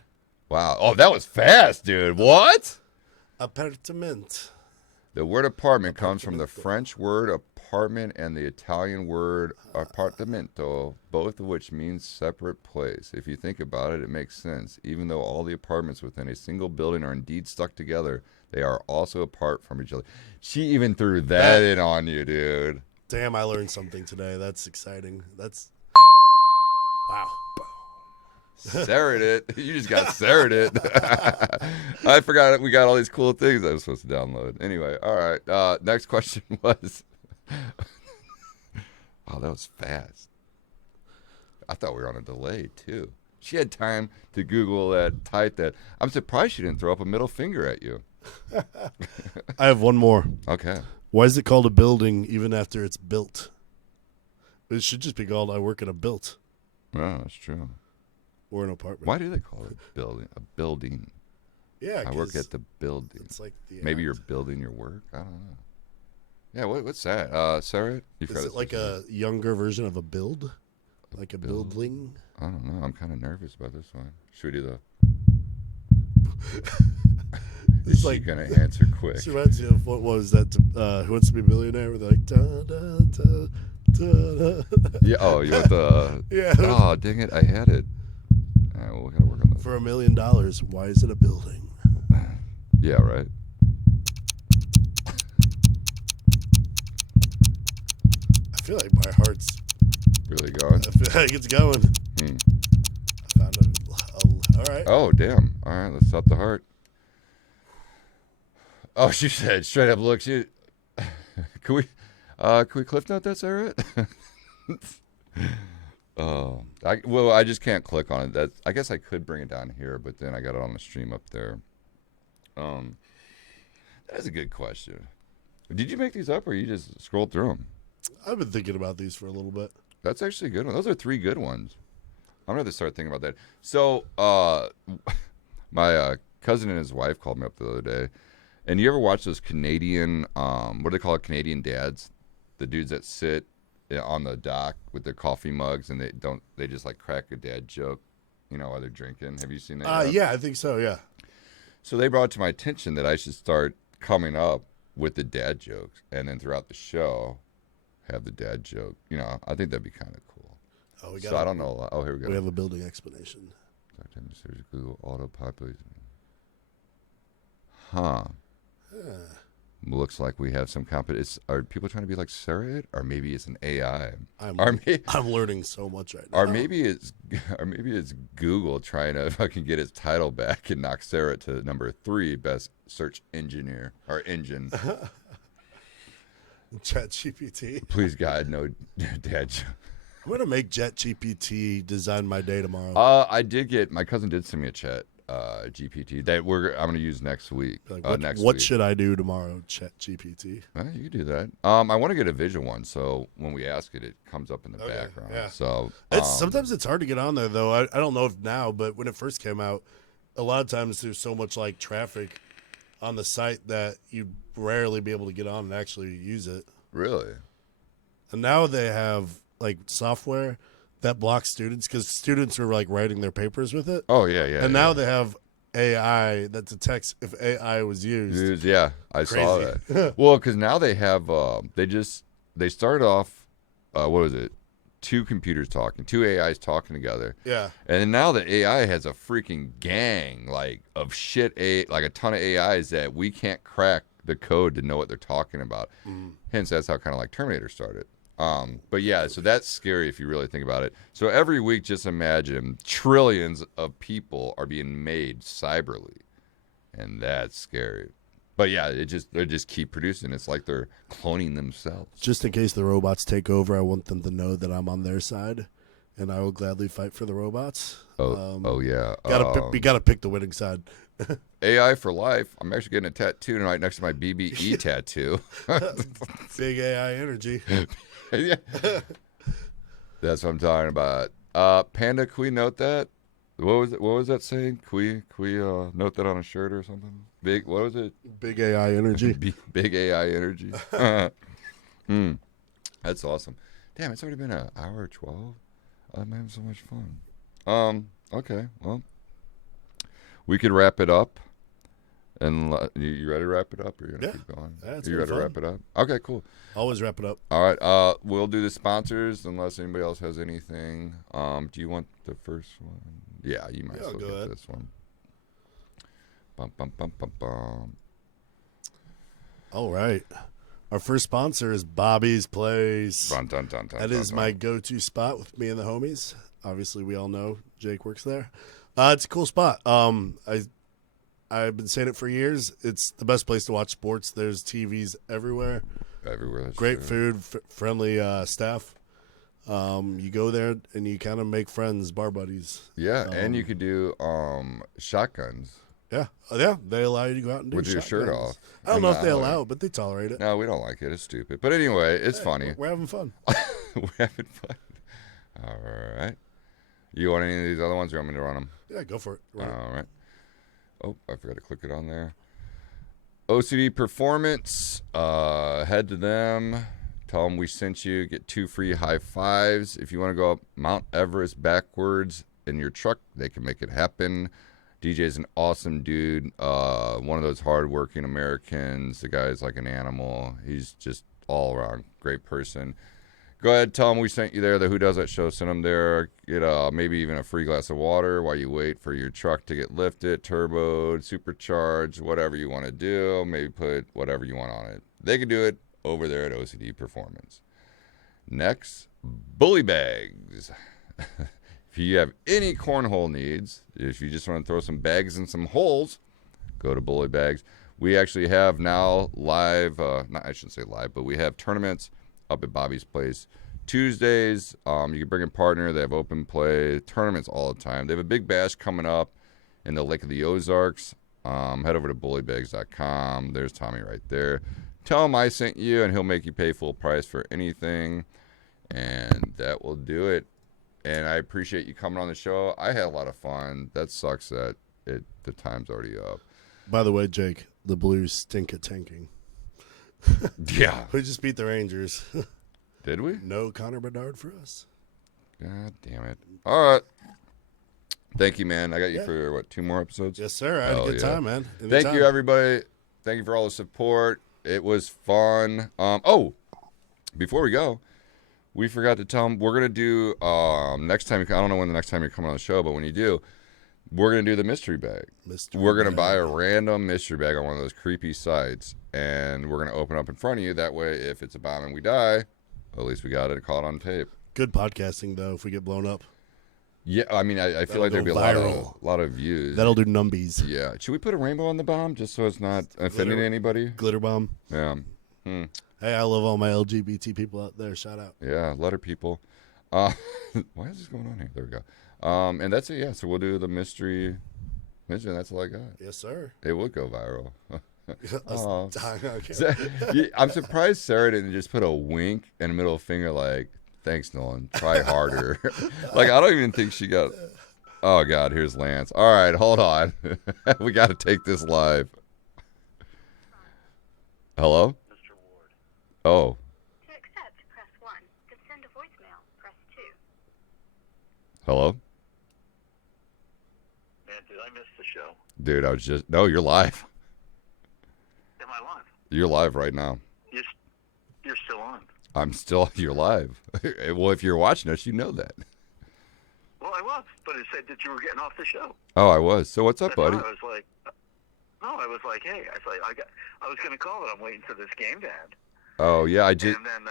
Wow. Oh, that was fast, dude. What? Appartement. The word apartment comes from the French word apartment and the Italian word appartamento, both of which mean separate place. If you think about it, it makes sense. Even though all the apartments within a single building are indeed stuck together, they are also apart from each other. She even threw that in on you, dude. Damn, I learned something today. That's exciting. That's wow. Sarah'd it. You just got Sarah'd it. I forgot we got all these cool things I was supposed to download. Anyway, all right. Next question was... Wow, that was fast. I thought we were on a delay, too. She had time to Google that, type that. I'm surprised she didn't throw up a middle finger at you. I have one more. Okay. Why is it called a building even after it's built? It should just be called I work at a built Oh, that's true. or an apartment. Why do they call it building? A building. Yeah, I work 'cause at the building. it's like the Maybe act. you're building your work. I don't know. Yeah, what's that? Sarah? You Is forgot it to like say a younger version of a build? Like a build? building? I don't know. I'm kind of nervous about this one. Should we do the... It's Is she like- going to answer quick? This reminds me of what was that? Who Wants to Be a Millionaire? Where they're like, da, da, da, da, da. Yeah. Oh, you want the... Yeah. Oh, dang it. I had it. All right, well, we got to work on this. For $1 million, why is it a building? Yeah, right. I feel like my heart's. Really going? I feel like it's going. Hmm. I found all right. Oh, damn. All right, let's stop the heart. Oh, she said straight up, look, can we cliff note that, Sarah? I just can't click on it. That I guess I could bring it down here, but then I got it on the stream up there. Um, that's a good question. Did you make these up, or you just scrolled through them? I've been thinking about these for a little bit. That's actually a good one. Those are three good ones. I'm gonna have to start thinking about that. So, my cousin and his wife called me up the other day, and you ever watch those Canadian, what do they call it, Canadian dads, the dudes that sit on the dock with their coffee mugs and they just like crack a dad joke, while they're drinking. Have you seen that? Yeah, I think so. Yeah. So they brought to my attention that I should start coming up with the dad jokes, and then throughout the show, have the dad joke. I think that'd be kind of cool. Oh, so I don't know a lot. Oh, here we go. We have a building explanation. Google auto population. Huh. Looks like we have some competition. Are people trying to be like Sarah, or maybe it's an AI? I'm learning so much right now. Or maybe it's Google trying to fucking get its title back and knock Sarah to number 3 best search engineer or engine. ChatGPT. Please God, no dad joke. I'm gonna make ChatGPT design my day tomorrow. My cousin did send me a chat GPT that I'm gonna use next week. What should I do tomorrow? ChatGPT. Well, you can do that. I want to get a visual one, so when we ask it, it comes up in the background. Yeah. So sometimes it's hard to get on there though. I don't know if now, but when it first came out, a lot of times there's so much like traffic on the site that you rarely be able to get on and actually use it. Really? And now they have like software that blocks students because students are like writing their papers with it. Oh yeah. And now they have AI that detects if AI was used. Yeah, I saw that. Well, because now they have they started off what was it? Two AIs talking together. Yeah. And now the AI has a freaking gang of shit, like a ton of AIs that we can't crack the code to know what they're talking about. Hence, that's how kind of like Terminator started. But yeah, so that's scary if you really think about it. So every week, just imagine trillions of people are being made cyberly, and that's scary. But yeah, they just keep producing. It's like they're cloning themselves. Just in case the robots take over, I want them to know that I'm on their side, and I will gladly fight for the robots. Oh yeah, we gotta pick the winning side. AI for life. I'm actually getting a tattoo tonight next to my BBE tattoo. Big AI energy. Yeah. That's what I'm talking about. Panda, can we note that? What was that saying? Can we note that on a shirt or something? What was it? Big AI energy. Big AI energy. That's awesome. Damn, it's already been an hour 12. I'm having so much fun. Okay, well, we could wrap it up. And you ready to wrap it up, or you gonna keep going? Yeah, you ready to wrap it up? Okay, cool. Always wrap it up. All right. We'll do the sponsors unless anybody else has anything. Do you want the first one? Yeah, you might as well get this one. Bum, bum, bum, bum, bum. All right. Our first sponsor is Bobby's Place. Dun, dun, dun, dun, that is my go-to spot with me and the homies. Obviously, we all know Jake works there. It's a cool spot. I've been saying it for years. It's the best place to watch sports. There's TVs everywhere. Great food, friendly staff. You go there and you kind of make friends, bar buddies. Yeah, and you could do shotguns. Yeah, they allow you to go out and do with your shirt off. I don't know if they allow it, but they tolerate it. No, we don't like it. It's stupid. But anyway, it's funny. We're having fun. We're having fun. All right. You want any of these other ones, or you want me to run them? Yeah, go for it. All right. Oh, I forgot to click it on there. OCD Performance. Head to them. Tell them we sent you. Get 2 free high fives. If you want to go up Mount Everest backwards in your truck, they can make it happen. DJ's an awesome dude. One of those hardworking Americans. The guy's like an animal. He's just all around great person. Go ahead, tell them we sent you there. The Who Does That show sent them there. Get maybe even a free glass of water while you wait for your truck to get lifted, turboed, supercharged, whatever you want to do. Maybe put whatever you want on it. They can do it over there at OCD Performance. Next, Bully Bags. If you have any cornhole needs, if you just want to throw some bags in some holes, go to Bully Bags. We actually have now live, I shouldn't say live, but we have tournaments up at Bobby's Place Tuesdays, you can bring a partner. They have open play tournaments all the time. They have a big bash coming up in the Lake of the Ozarks. Head over to bullybags.com. There's Tommy right there. Tell him I sent you, and he'll make you pay full price for anything. And that will do it. And I appreciate you coming on the show. I had a lot of fun. That sucks that the time's already up. By the way, Jake, the Blues stink at tanking. Yeah. We just beat the Rangers. Did we? No Connor Bedard for us. God damn it. All right. Thank you, man. I got you for, 2 more episodes? Yes, sir. I had a good time, man. Thank you, everybody. Thank you for all the support. It was fun. Before we go, we forgot to tell them we're going to do next time. I don't know when the next time you're coming on the show, but when you do, we're going to do the mystery bag. We're going to buy a random mystery bag on one of those creepy sites, and we're going to open up in front of you. That way, if it's a bomb and we die, at least we got it caught on tape. Good podcasting, though, if we get blown up. Yeah, I mean, I feel like there'd be a lot of views. That'll do numbies. Yeah. Should we put a rainbow on the bomb just so it's not offending anybody? Glitter bomb. Yeah. Hey, I love all my LGBT people out there. Shout out. Yeah, letter people. Why is this going on here? There we go. And that's it, yeah. So we'll do the mystery. That's all I got. Yes, sir. It would go viral. Okay. I'm surprised Sarah didn't just put a wink and a middle finger like, thanks, Nolan. Try harder. Like, I don't even think she got... Oh, God, here's Lance. All right, hold on. We got to take this live. Hello? Mr. Ward. Oh. To accept, press 1. To send a voicemail, press 2. Hello? Man, did I miss the show? Dude, I was just... No, you're live. Am I live? You're live right now. You're still on. You're live. Well, if you're watching us, you know that. Well, I was, but it said that you were getting off the show. Oh, I was. So what's up, That's buddy? why I was like, I was like, hey, I was going to call, but I'm waiting for this game to end. Oh, yeah, I just... And then,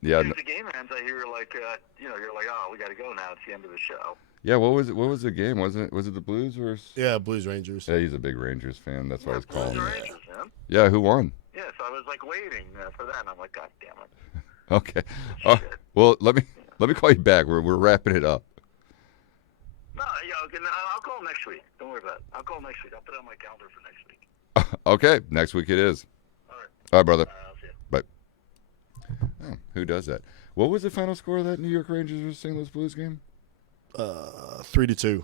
yeah, as the game ends, I hear like, you're like, oh, we got to go now. It's the end of the show. yeah. What was it? What was the game? Was it the Blues or? Yeah, Blues Rangers. Yeah, he's a big Rangers fan. That's why I was Blues calling. and Rangers, man. Yeah, who won? Yeah, so I was like waiting for that, and I'm like, God damn it. Okay. Oh, well, let me call you back. We're wrapping it up. No, yeah, okay, no, I'll call next week. Don't worry about it. I'll call next week. I'll put it on my calendar for next week. Okay, next week it is. All right. All right, brother. I'll see you. Bye. Oh, who does that? What was the final score of that New York Rangers versus St. Louis Blues game? 3-2.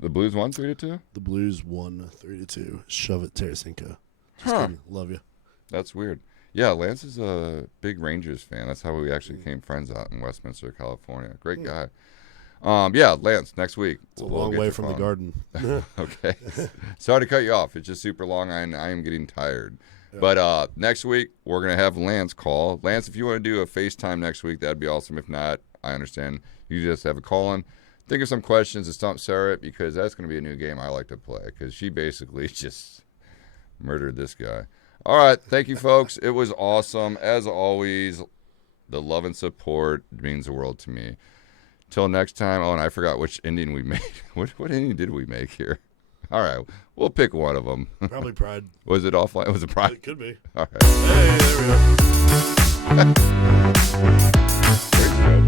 The Blues won 3-2. The Blues won 3-2. Shove it, Tarasenko. Just Huh. kidding. Love you. That's weird. Yeah, Lance is a big Rangers fan. That's how we actually became friends out in Westminster, California. Great guy. Yeah, Lance, next week. It's a long way from the garden. Okay. Sorry to cut you off. It's just super long. I am getting tired. Yeah. But next week, we're going to have Lance call. Lance, if you want to do a FaceTime next week, that'd be awesome. If not, I understand. You just have a call in. Think of some questions to stump Sarah, because that's going to be a new game I like to play, because she basically just murdered this guy. All right. Thank you, folks. It was awesome. As always, the love and support means the world to me. Till next time. Oh, and I forgot which ending we made. What ending did we make here? All right. We'll pick one of them. Probably Pride. Was it offline? Was it Pride? It could be. All right. Hey, there we go. Great show.